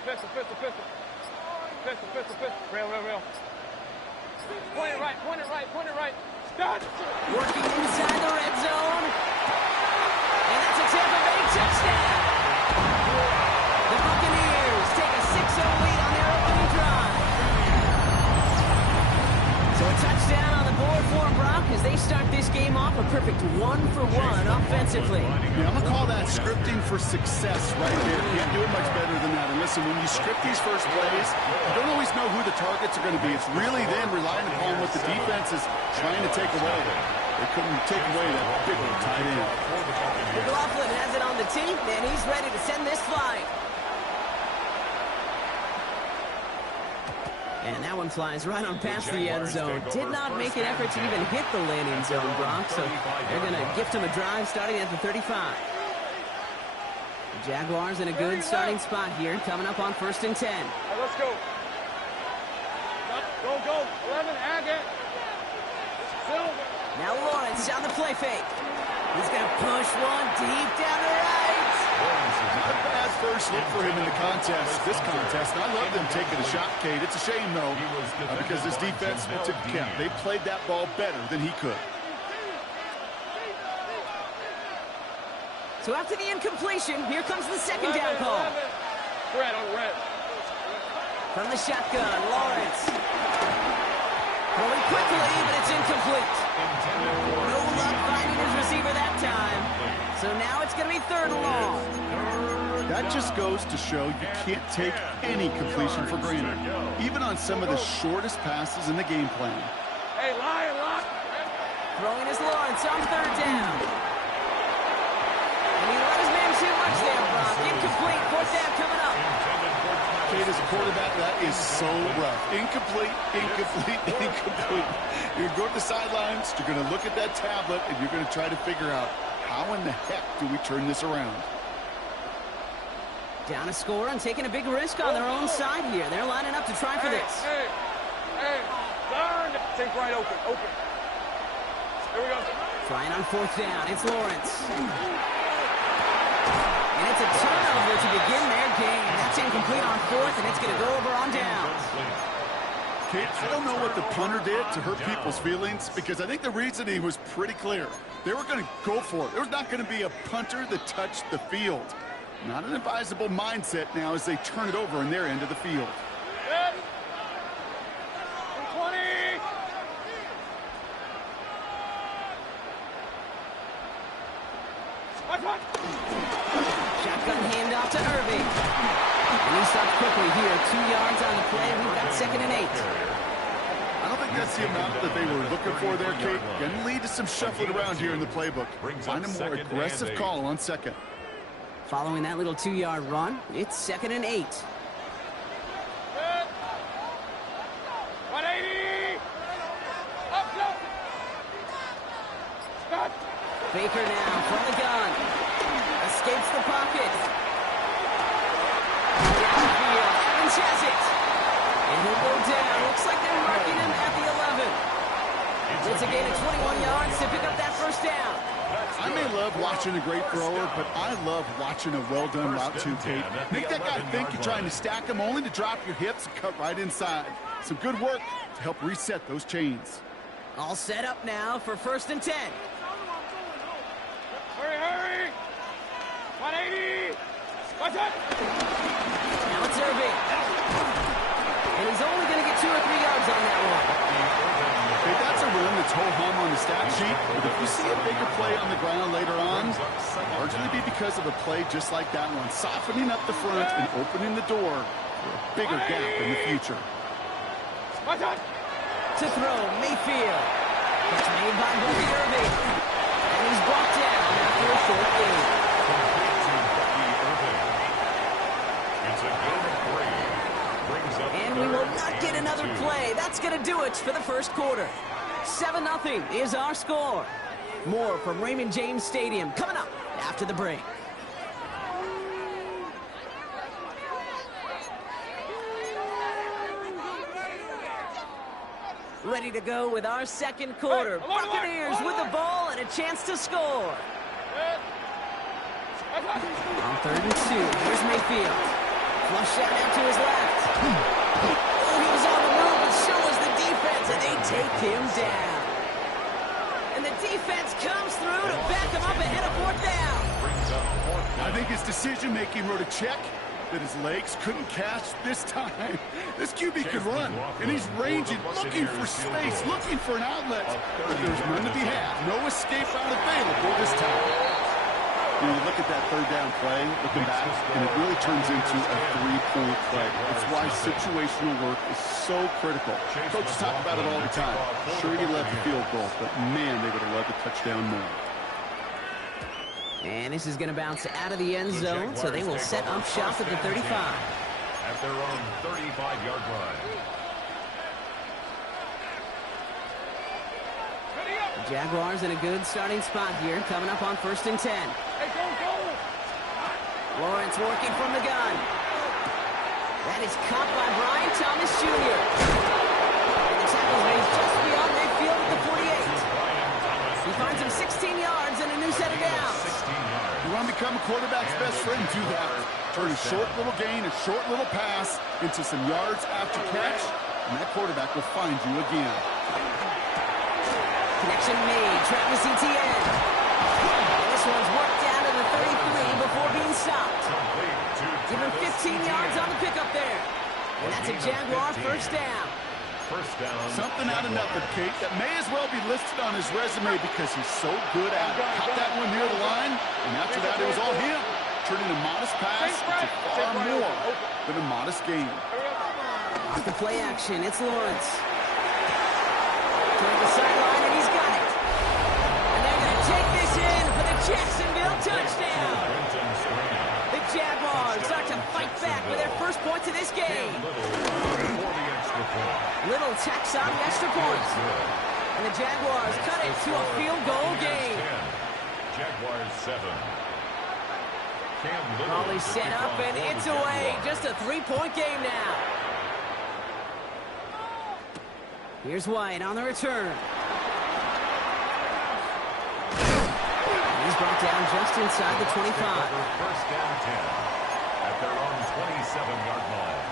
Pistol. Rail. Point it right. Start. Working inside the red zone. And that's a Tampa Bay touchdown. The Buccaneers take a 6-0 lead on their opening drive. So a touchdown on the board for Brock as they start this game off a perfect 1-for-1 offensively. Yeah, I'm going to call that scripting for success right there. Can't do it much better than that. And listen, when you script these first plays, you don't always know who the targets are going to be. It's really then relying upon what the defense is trying to take away. They couldn't take away that big one tight end. McLaughlin has it on the tee, and he's ready to send this flying. And that one flies right on past the end zone. Did not make an effort to even hit the landing zone, Brock, so they're going to gift him a drive starting at the 35. The Jaguars in a good starting spot here, coming up on first and 10. Right, let's go. Go. 11, Agate. Silver. Now Lawrence on the play fake. He's going to push one deep down the right. Not a bad first look for him in the this contest. And I love them taking a shot, Kate. It's a shame, though, because this defense took the count. They played that ball better than he could. So after the incompletion, here comes the second down call. Red on red. From the shotgun, Lawrence. Throwing quickly, but it's incomplete. No luck finding his receiver that time. So now it's going to be third and long. That just goes to show you can't take any completion for granted, even on some of the shortest passes in the game plan. Hey, line, lock. Throwing is Lawrence on third down. And he let his man too much there, Brock. Incomplete, fourth down coming up. Kate, as a quarterback, that is so rough. Incomplete. You're going to the sidelines, you're going to look at that tablet, and you're going to try to figure out, how in the heck do we turn this around? Down a score and taking a big risk on their own side here. They're lining up to try for this. Hey, turn. Think right open. Here we go. Trying on fourth down. It's Lawrence. And it's a turnover to begin their game. That's incomplete on fourth, and it's going to go over on downs. Kate, I don't know what the punter did to hurt people's feelings because I think the reasoning was pretty clear. They were going to go for it. There was not going to be a punter that touched the field. Not an advisable mindset now as they turn it over in their end of the field. Good. 20. Shotgun handoff to Irving. And he stops quickly here. 2 yards on the play. We've got 2nd and 8. I don't think that's the amount that they were looking for there, Kate. Going to lead to some shuffling around here in the playbook. Find a more aggressive call on 2nd. Following that little 2-yard run, it's 2nd and 8. 180. Up, go. Stop. Baker now from the gun. Escapes the pocket. Downfield. Evans has it. And he'll go down. Looks like they're marking him at the 11. It's a gain of 21 yards to pick up that first down. I may love watching a great thrower, but I love watching a well-done route too, Kate. Make that guy think you're trying to stack him only to drop your hips and cut right inside. Some good work to help reset those chains. All set up now for 1st and 10. Hurry. 180. Watch out. Now it's Irving. And he's only going to get 2 or 3 yards on that one. Okay, that's a run that's ho-hum on the stat sheet, but if you see a bigger play on the ground later on, it'll largely be because of a play just like that one, softening up the front and opening the door for a bigger gap in the future. Watch out. To throw, Mayfield. That's made by Bucky Irving. And he's brought down after a short game. It's a gain of 3. And we will not get another play. That's going to do it for the first quarter. 7-0 is our score. More from Raymond James Stadium coming up after the break. Ready to go with our second quarter. Buccaneers with the ball and a chance to score. On 3rd and 2, here's Mayfield. Flush out to his left. Oh, he was on the move, but so was the defense, and they take him down. And the defense comes through to back him up ahead of 4th down. I think his decision-making wrote a check that his legs couldn't catch this time. This QB can run, and he's ranging, looking for space, looking for an outlet. But there's none to be had. No escape route available this time. You know, you look at that 3rd down play, looking back, and it really turns into a 3-point play. That's why situational work is so critical. Coaches talk about it all the time. Sure, you love the field goal, but man, they would have loved a touchdown more. And this is going to bounce out of the end zone, so they will set up shop at the 35. At their own 35-yard line. The Jaguars in a good starting spot here, coming up on 1st and 10. Hey, go. Lawrence working from the gun. That is caught by Brian Thomas Jr. And the tackle's made just beyond midfield at the 48. He finds him 16 yards and a new set of downs. You want to become a quarterback's best friend, do that. Turn a short little gain, a short little pass into some yards after catch, and that quarterback will find you again. Connection made. Travis Etienne. And this one's worked down to the 33 before being stopped. Give him 15 yards on the pickup there. And that's a Jaguar 1st down. Something out of nothing, Kate, that may as well be listed on his resume because he's so good at it. Caught that one near the line, and after that it was all him. Turning a modest pass into far more than a modest gain. Off the play action, it's Lawrence. Toward the sideline, and he's got it. And they're going to take this in for the Jacksonville touchdown. The Jaguars start to fight back with their first points of this game. Little tax on the extra point. And the Jaguars cut it to a field goal game. Jaguars 7. Raleigh set up, and it's away. Just a 3-point game now. Here's White on the return. He's brought down just inside the 25. First down 10 at their own 27-yard line.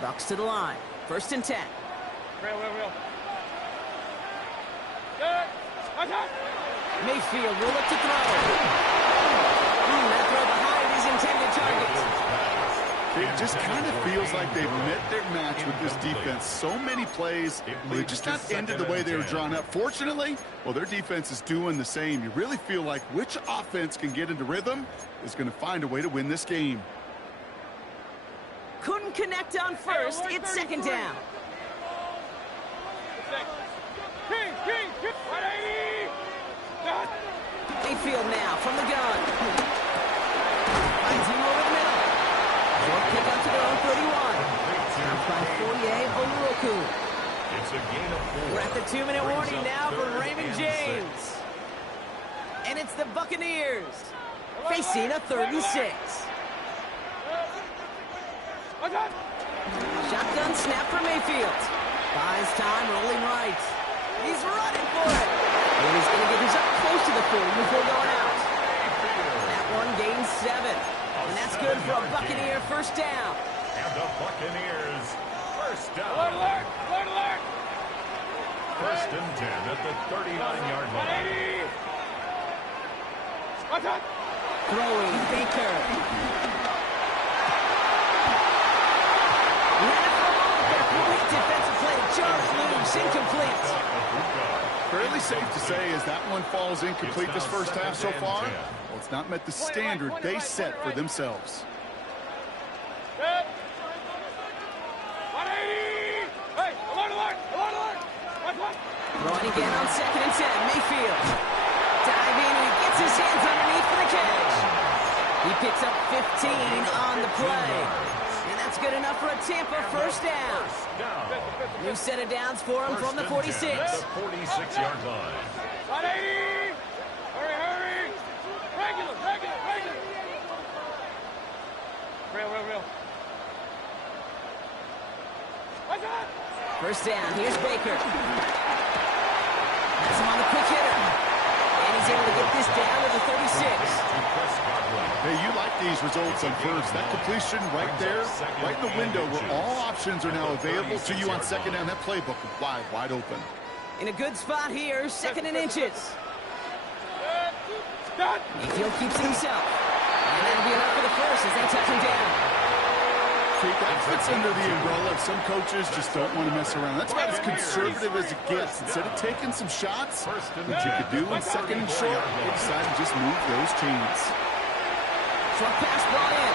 Bucks to the line. 1st and 10. Real. Good. Attack. Mayfield will look to throw. That throw behind his intended target. It just kind of feels like they've met their match with this defense. So many plays, they just not ended the way they were drawn up. Fortunately, well, their defense is doing the same. You really feel like which offense can get into rhythm is going to find a way to win this game. Couldn't connect on 1st. It's 2nd down. King. 180. Mayfield now from the gun. Finds him over the middle. Short kick out to their own 31. Down by Foye Oluoku. It's a gain of 4. We're at the 2-minute warning now from Raymond James. And it's the Buccaneers facing a 3rd and 6. Shotgun snap for Mayfield. Buys time, rolling right. He's running for it. And he's going to get his up close to the 40 before going out. That one gains 7. And that's good for a Buccaneer 1st down. And the Buccaneers 1st down. Alert. 1st and 10 at the 39-yard line. Attack. Throwing Baker. Defensive play to Charles Lewis, incomplete. Fairly safe to say as that one falls incomplete this first half so far. Well, it's not met the standard they set for themselves. 180. Hey, alert. Throwing again on 2nd and 10. Mayfield. Diving and he gets his hands underneath for the catch. He picks up 15 on the play. And that's good enough for a Tampa 1st down. New set of downs for him from the 46. The 46-yard line. 180. Hurry. Regular. Real. Attack. 1st down. Here's Baker. That's him on the quick hitter. And he's able to get this down to the 36. Hey, you like these results on 1st. That completion right there, right in the window where all options are now available to you on 2nd down. That playbook wide open. In a good spot here, 2nd and inches. Mayfield keeps it himself. And that'll be enough for the 1st as they touch him down. See, that fits under the umbrella of some coaches just don't want to mess around. That's about as conservative as it gets. Instead of taking some shots, what you could do in 2nd and short, they decided to just move those chains. Short pass ball in.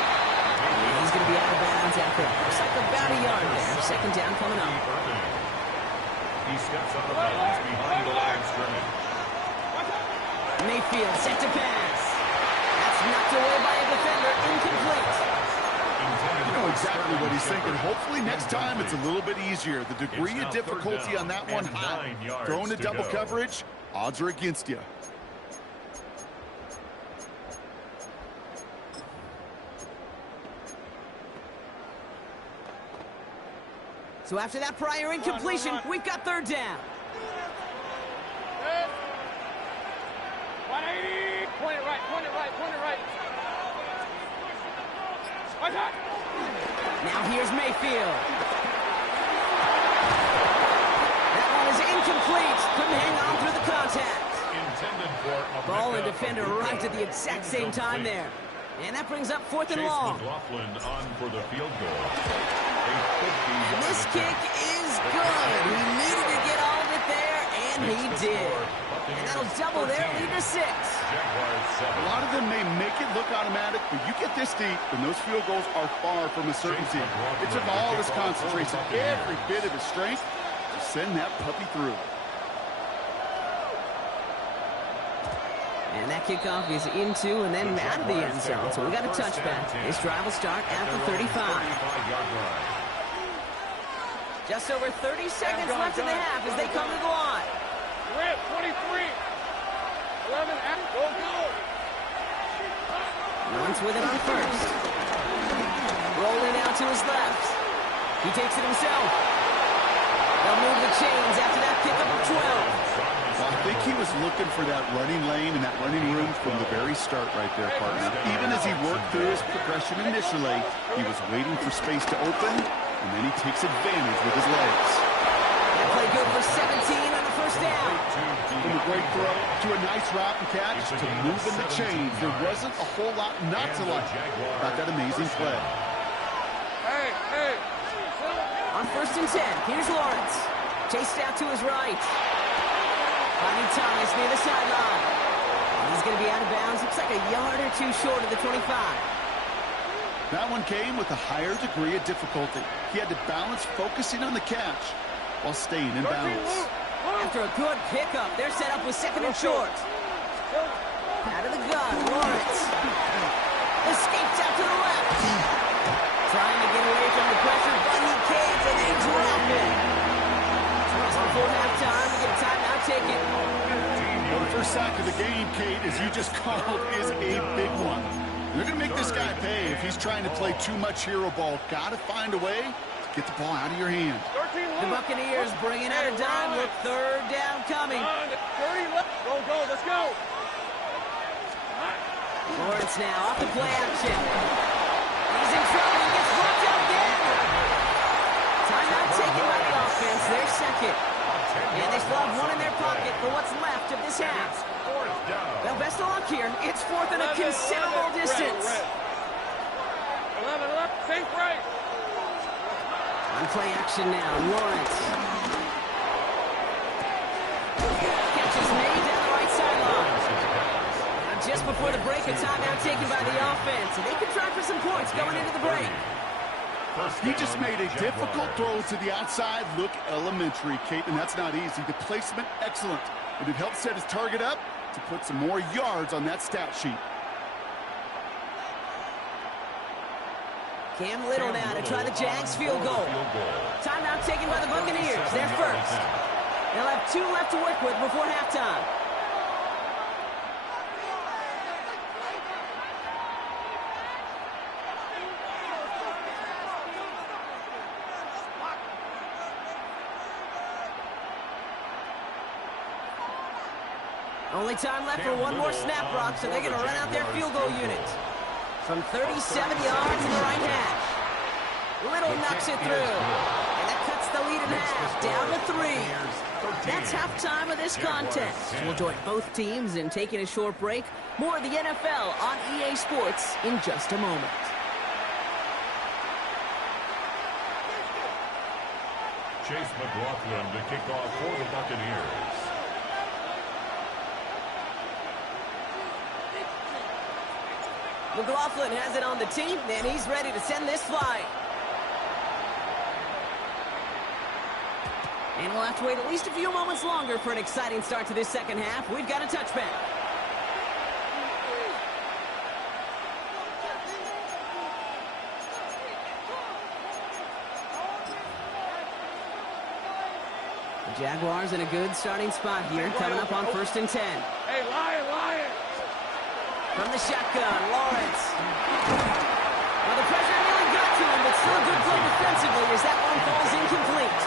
And he's going to be out of bounds after. Looks like about a yard there. 2nd down coming up. He steps out of bounds behind the line of scrimmage. Mayfield set to pass. That's knocked away by a defender. Incomplete. You know exactly what he's thinking. Hopefully next time it's a little bit easier. The degree of difficulty on that one high. Throwing to double coverage, odds are against you. So after that prior incompletion, we've got 3rd down. 180. Point it right. Attack. Now here's Mayfield. That one is incomplete. Couldn't hang on through the contact. Ball and defender arrived at the exact same time there. And that brings up 4th and long. McLaughlin on for the field goal. And this kick is good. He needed to get all of it there, and he did. And that'll double their lead to 6. A lot of them may make it look automatic, but you get this deep, and those field goals are far from a certainty. It took all his concentration, every bit of his strength, to send that puppy through. And that kickoff is into and then out of the end zone. So we got a touchback. This drive will start at the 35. Just over 30 seconds left in the half as they come to the line. We're at 23. 11 and go. Once with it on 1st. Rolling out to his left. He takes it himself. They'll move the chains after that pickup of 12. Well, I think he was looking for that running lane and that running room from the very start right there, partner. Even as he worked through his progression initially, he was waiting for space to open, and then he takes advantage with his legs. That play good for 17 on the first down. From a great throw to a nice route and catch to moving the chains. There wasn't a whole lot not to like about that amazing play. Hey. On first and 10, here's Lawrence. Chased out to his right. Finding Thomas near the sideline. He's going to be out of bounds. Looks like a yard or two short of the 25. That one came with a higher degree of difficulty. He had to balance focusing on the catch while staying in bounds. After a good pickup, they're set up with second and short. Out of the gun, Lawrence. Escapes out to the left. Trying to get away from the pressure, but he can't, and they drop it. Just before halftime, we get a timeout taken. Well, the first sack of the game, Kate, as you just called, is a big one. They're going to make this guy pay if he's trying to play too much hero ball. Got to find a way to get the ball out of your hand. The Buccaneers bringing out a dime. Look, third down coming. 30 left. Go, let's go. Lawrence now off the play action. He's in trouble. He gets blocked out again. Timeout taken by the offense. Their second. And they still have one in their pocket for what's left of this half. Well, best of luck here. It's fourth and a considerable distance. 11 left. Think right. On play action now, Lawrence. Catch is made down the right sideline. Now just before the break, a timeout taken by the offense. And they can try for some points going into the break. He just made a difficult throw to the outside look elementary, Kate, and that's not easy. The placement, excellent. But it helped set his target up to put some more yards on that stat sheet. Cam Little now to try the Jags field goal. Timeout taken by the Buccaneers. They're first. They'll have 2 left to work with before halftime. Only time left for one more snap, Brock, so they're going to run out their field goal unit. From 37 yards in the right hash. Little knocks it through. And that cuts the lead in half, down to 3. That's halftime of this contest. We'll join both teams in taking a short break. More of the NFL on EA Sports in just a moment. Chase McLaughlin to kick off for the Buccaneers. McLaughlin has it on the team, and he's ready to send this flying. And we'll have to wait at least a few moments longer for an exciting start to this second half. We've got a touchback. The Jaguars in a good starting spot here, coming up on first and 10. Hey, Lion. From the shotgun, Lawrence. Well, the pressure nearly got to him, but still a good play defensively as that one falls incomplete.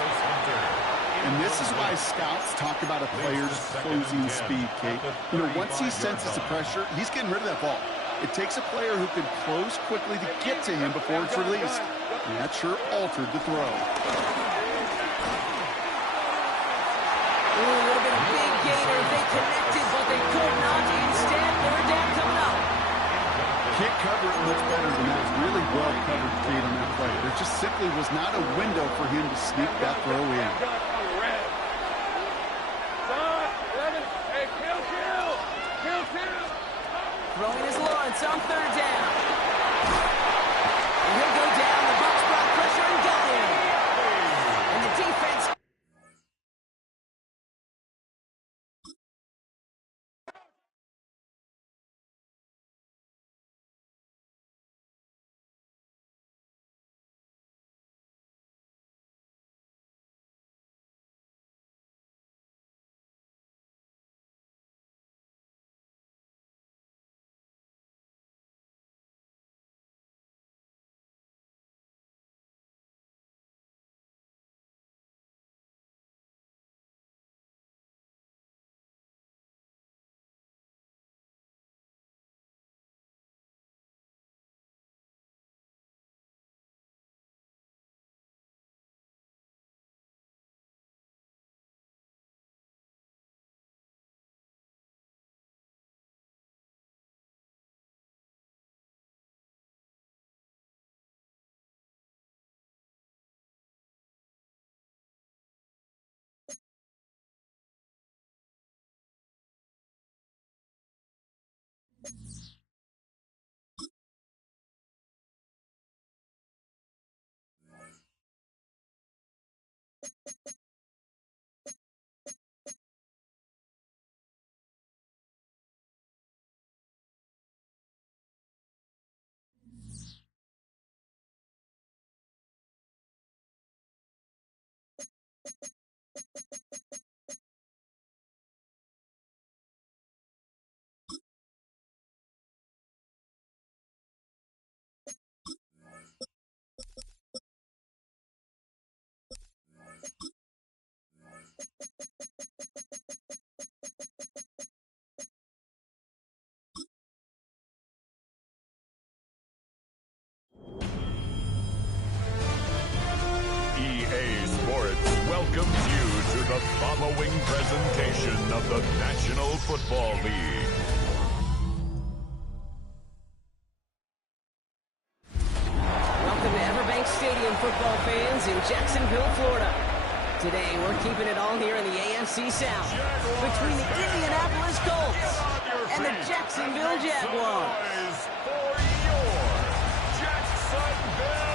And this is why scouts talk about a player's closing speed, Kate. You know, once he senses the pressure, he's getting rid of that ball. It takes a player who can close quickly to get to him before it's released. And that sure altered the throw. Ooh, would have been a big gainer if they connected, but they could not. Instead, third down coming up. Can't cover it much better than that. Really well covered, Kate, on that play. There just simply was not a window for him to sneak that throw in. Throwing is Lawrence on third down. And he'll go down. The Bucs brought pressure and going. And the defense EA Sports welcomes you to the following presentation of the National Football League. Welcome to Everbank Stadium, football fans in Jacksonville, Florida. Today, we're keeping it all here in the AFC South between the Indianapolis Colts and the Jacksonville Jaguars. For your Jacksonville Jaguars.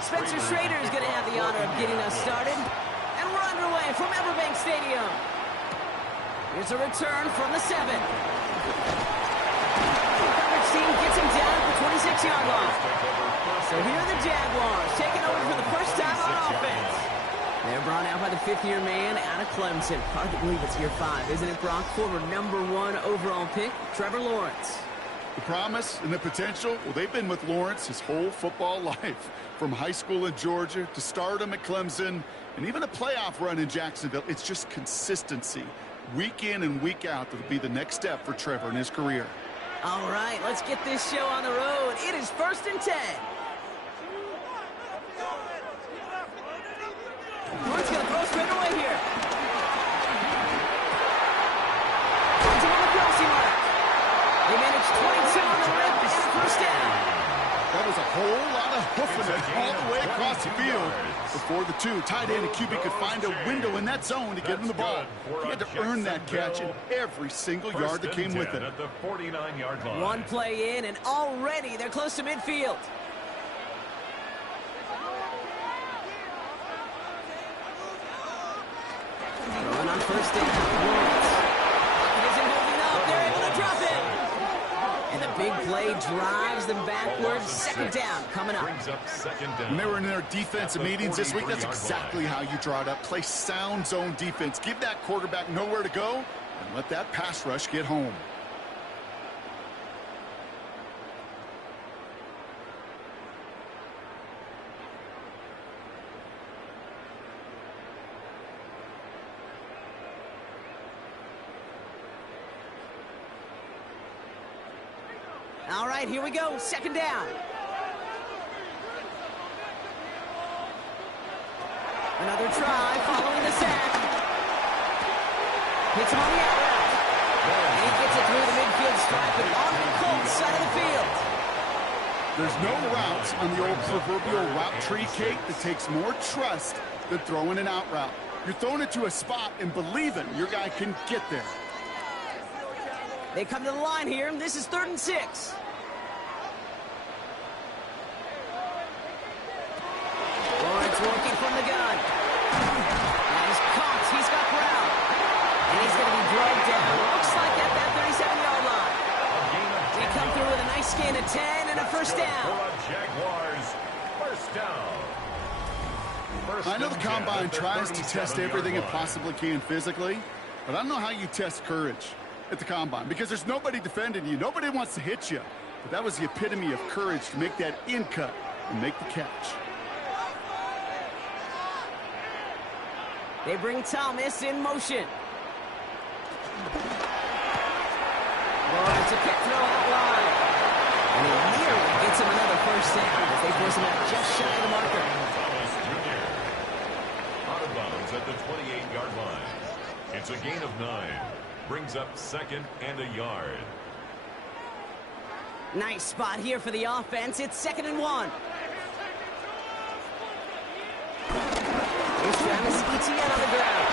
Spencer Schrader is going to have the honor of getting us started. And we're underway from Everbank Stadium. Here's a return from the 7. The coverage team gets him down at the 26-yard line. So here are the Jaguars taking over for the first time on offense. They're brought out by the fifth-year man out of Clemson. Hard to believe it's year 5, isn't it, Brock? Former #1 overall pick, Trevor Lawrence. The promise and the potential, well, they've been with Lawrence his whole football life. From high school in Georgia to stardom at Clemson and even a playoff run in Jacksonville. It's just consistency. Week in and week out, that'll be the next step for Trevor in his career. All right, let's get this show on the road. It is 1st and 10. Lawrence going to throw straight away here. Onto the crossing mark. They managed 22 on the rip and a first down. That was a whole lot of hoofing it all the way across the field before the two tight end and QB could find a window in that zone to get him the ball. He had to earn that catch in every single yard that came with it. At the 49-yard line. One play in, and already they're close to midfield. Throwing on first down. Lawrence. He isn't holding up. They're able to drop it. And the big play drives them backwards. Second down coming up. Brings up second down. When they were in their defensive meetings this week, that's exactly how you draw it up. Play sound zone defense. Give that quarterback nowhere to go and let that pass rush get home. All right, here we go. Second down. Another try following the sack. Hits him on the out route. And he gets it through the midfield stripe and on the Colts side of the field. There's no routes on the old proverbial route tree, Kate, that takes more trust than throwing an out route. You're throwing it to a spot and believing your guy can get there. They come to the line here, and this is 3rd and 6. Lawrence working from the gun. And he's caught. He's got ground. And he's going to be dragged down. Looks like at that 37-yard line. They come through with a nice gain of 10 and a first down. Jaguars, first down. I know the combine tries to test everything it possibly can physically, but I don't know how you test courage at the combine, because there's nobody defending you. Nobody wants to hit you. But that was the epitome of courage to make that in cut and make the catch. They bring Thomas in motion. Lawrence, a kick throw out wide. first down as they force him out just shy of the marker. Out of bounds at the 28-yard line. It's a gain of 9. Brings up 2nd and a yard. Nice spot here for the offense. It's 2nd and 1. Here's Travis Etienne on the ground.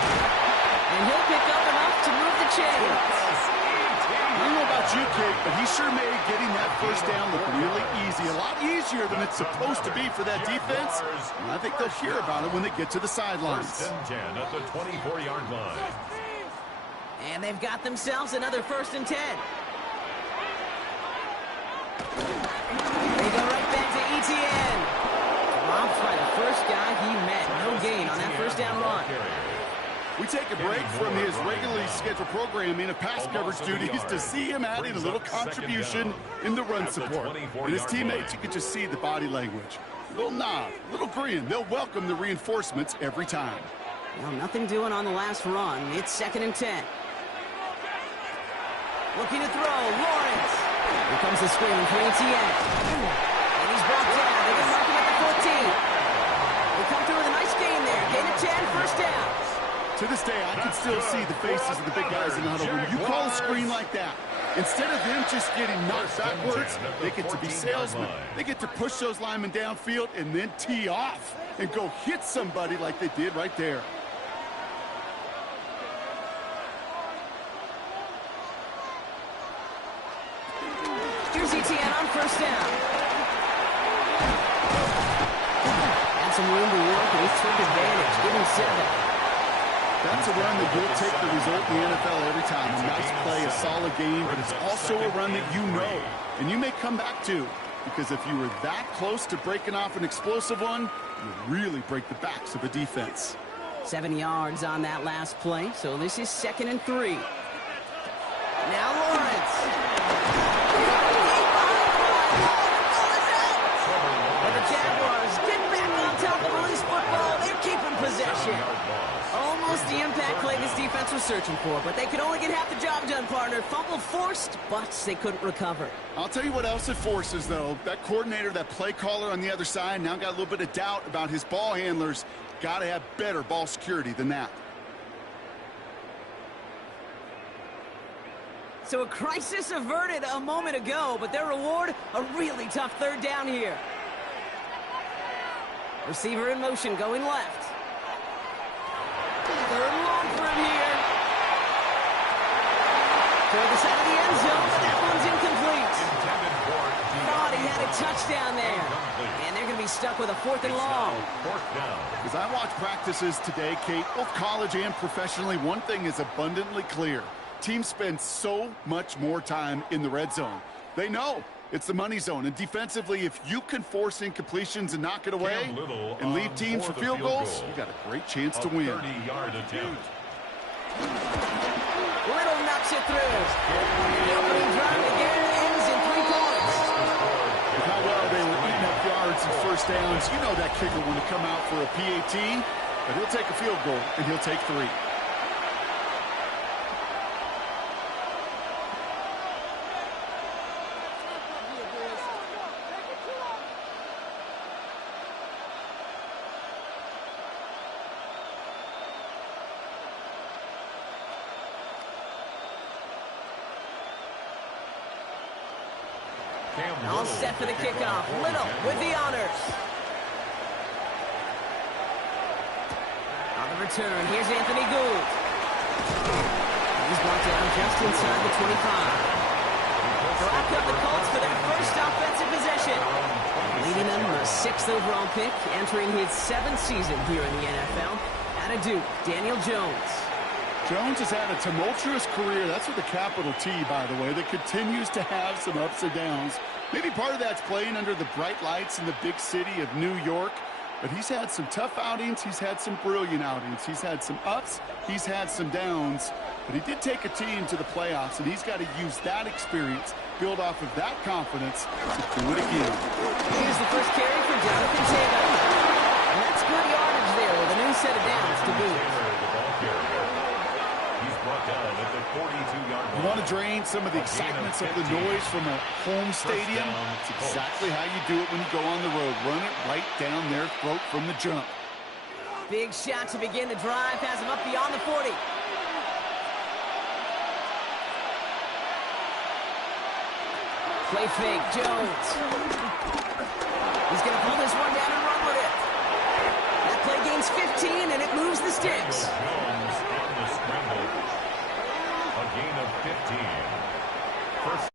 And he'll pick up enough to move the chains. I don't know about you, Kate, but he sure made getting that first down look really easy. A lot easier than it's supposed to be for that defense. And I think they'll hear about it when they get to the sidelines. 1st and 10 at the 24-yard line. And they've got themselves another 1st and 10. They go right back to Etienne. Dropped by the first guy he met. No gain on that first down run. We take a break from his regularly scheduled programming of pass coverage duties to see him adding a little contribution in the run support. And his teammates, you can just see the body language. A little nod, a little grin. They'll welcome the reinforcements every time. Well, nothing doing on the last run. It's 2nd and 10. Looking to throw, Lawrence. Here comes the screen for Etienne. And he's brought down. They're going to mark him at the 14. They come through with a nice gain there. Gain of 10, first down. To this day, I can still see the faces of the big guys in the huddle. When you call a screen like that, instead of them just getting knocked backwards, they get to be salesmen. They get to push those linemen downfield and then tee off and go hit somebody like they did right there. Here's Etienne on first down. Had some room to work, and he took advantage, giving 7. That's a run that will take the result in the NFL every time. A nice play, a solid game, but it's also a run that you know and you may come back to, because if you were that close to breaking off an explosive one, you really break the backs of a defense. 7 yards on that last play, so this is 2nd and 3. Now Lawrence. But the Jaguars get back on top of loose football. They're keeping possession. Almost the impact play this defense was searching for, but they could only get half the job done, partner. Fumble forced, but they couldn't recover. I'll tell you what else it forces, though. That coordinator, that play caller on the other side, now got a little bit of doubt about his ball handlers. Got to have better ball security than that. So a crisis averted a moment ago, but their reward, a really tough 3rd down here. Receiver in motion, going left. 3rd and long for him here. Toward the side of the end zone, but that one's incomplete. Thought he had a touchdown there. And they're going to be stuck with a 4th and long. As I watch practices today, Kate, both college and professionally, one thing is abundantly clear. Teams spend so much more time in the red zone. They know it's the money zone. And defensively, if you can force incompletions and knock it away and leave teams for field goals, you got a great chance to win. 30-yard attempt. Little knocks it through. The opening drive again ends in 3 points. With how well they were eating up yards and first downs, you know that kicker want to come out for a PAT, but he'll take a field goal, and he'll take 3. All set for the kickoff. Little with the honors. On the return, here's Anthony Gould. He's brought down just inside the 25. Back up the Colts for their first offensive possession. Leading them a 6th overall pick, entering his 7th season here in the NFL. Out of Duke, Daniel Jones. Jones has had a tumultuous career. That's with a capital T, by the way, that continues to have some ups and downs. Maybe part of that's playing under the bright lights in the big city of New York. But he's had some tough outings. He's had some brilliant outings. He's had some ups. He's had some downs. But he did take a team to the playoffs, and he's got to use that experience, build off of that confidence to do it again. Here's the first carry for Jonathan Taylor. And that's good yardage there with a new set of downs to boot. He's brought down at the 42-yard You want to drain some of the excitement, some of the noise from a home stadium? It's exactly how you do it when you go on the road. Run it right down their throat from the jump. Big shot to begin the drive. Has him up beyond the 40. Play fake, Jones. He's going to pull this one down and run with it. That play gains 15, and it moves the sticks. Jones on the scramble. A gain of 15. First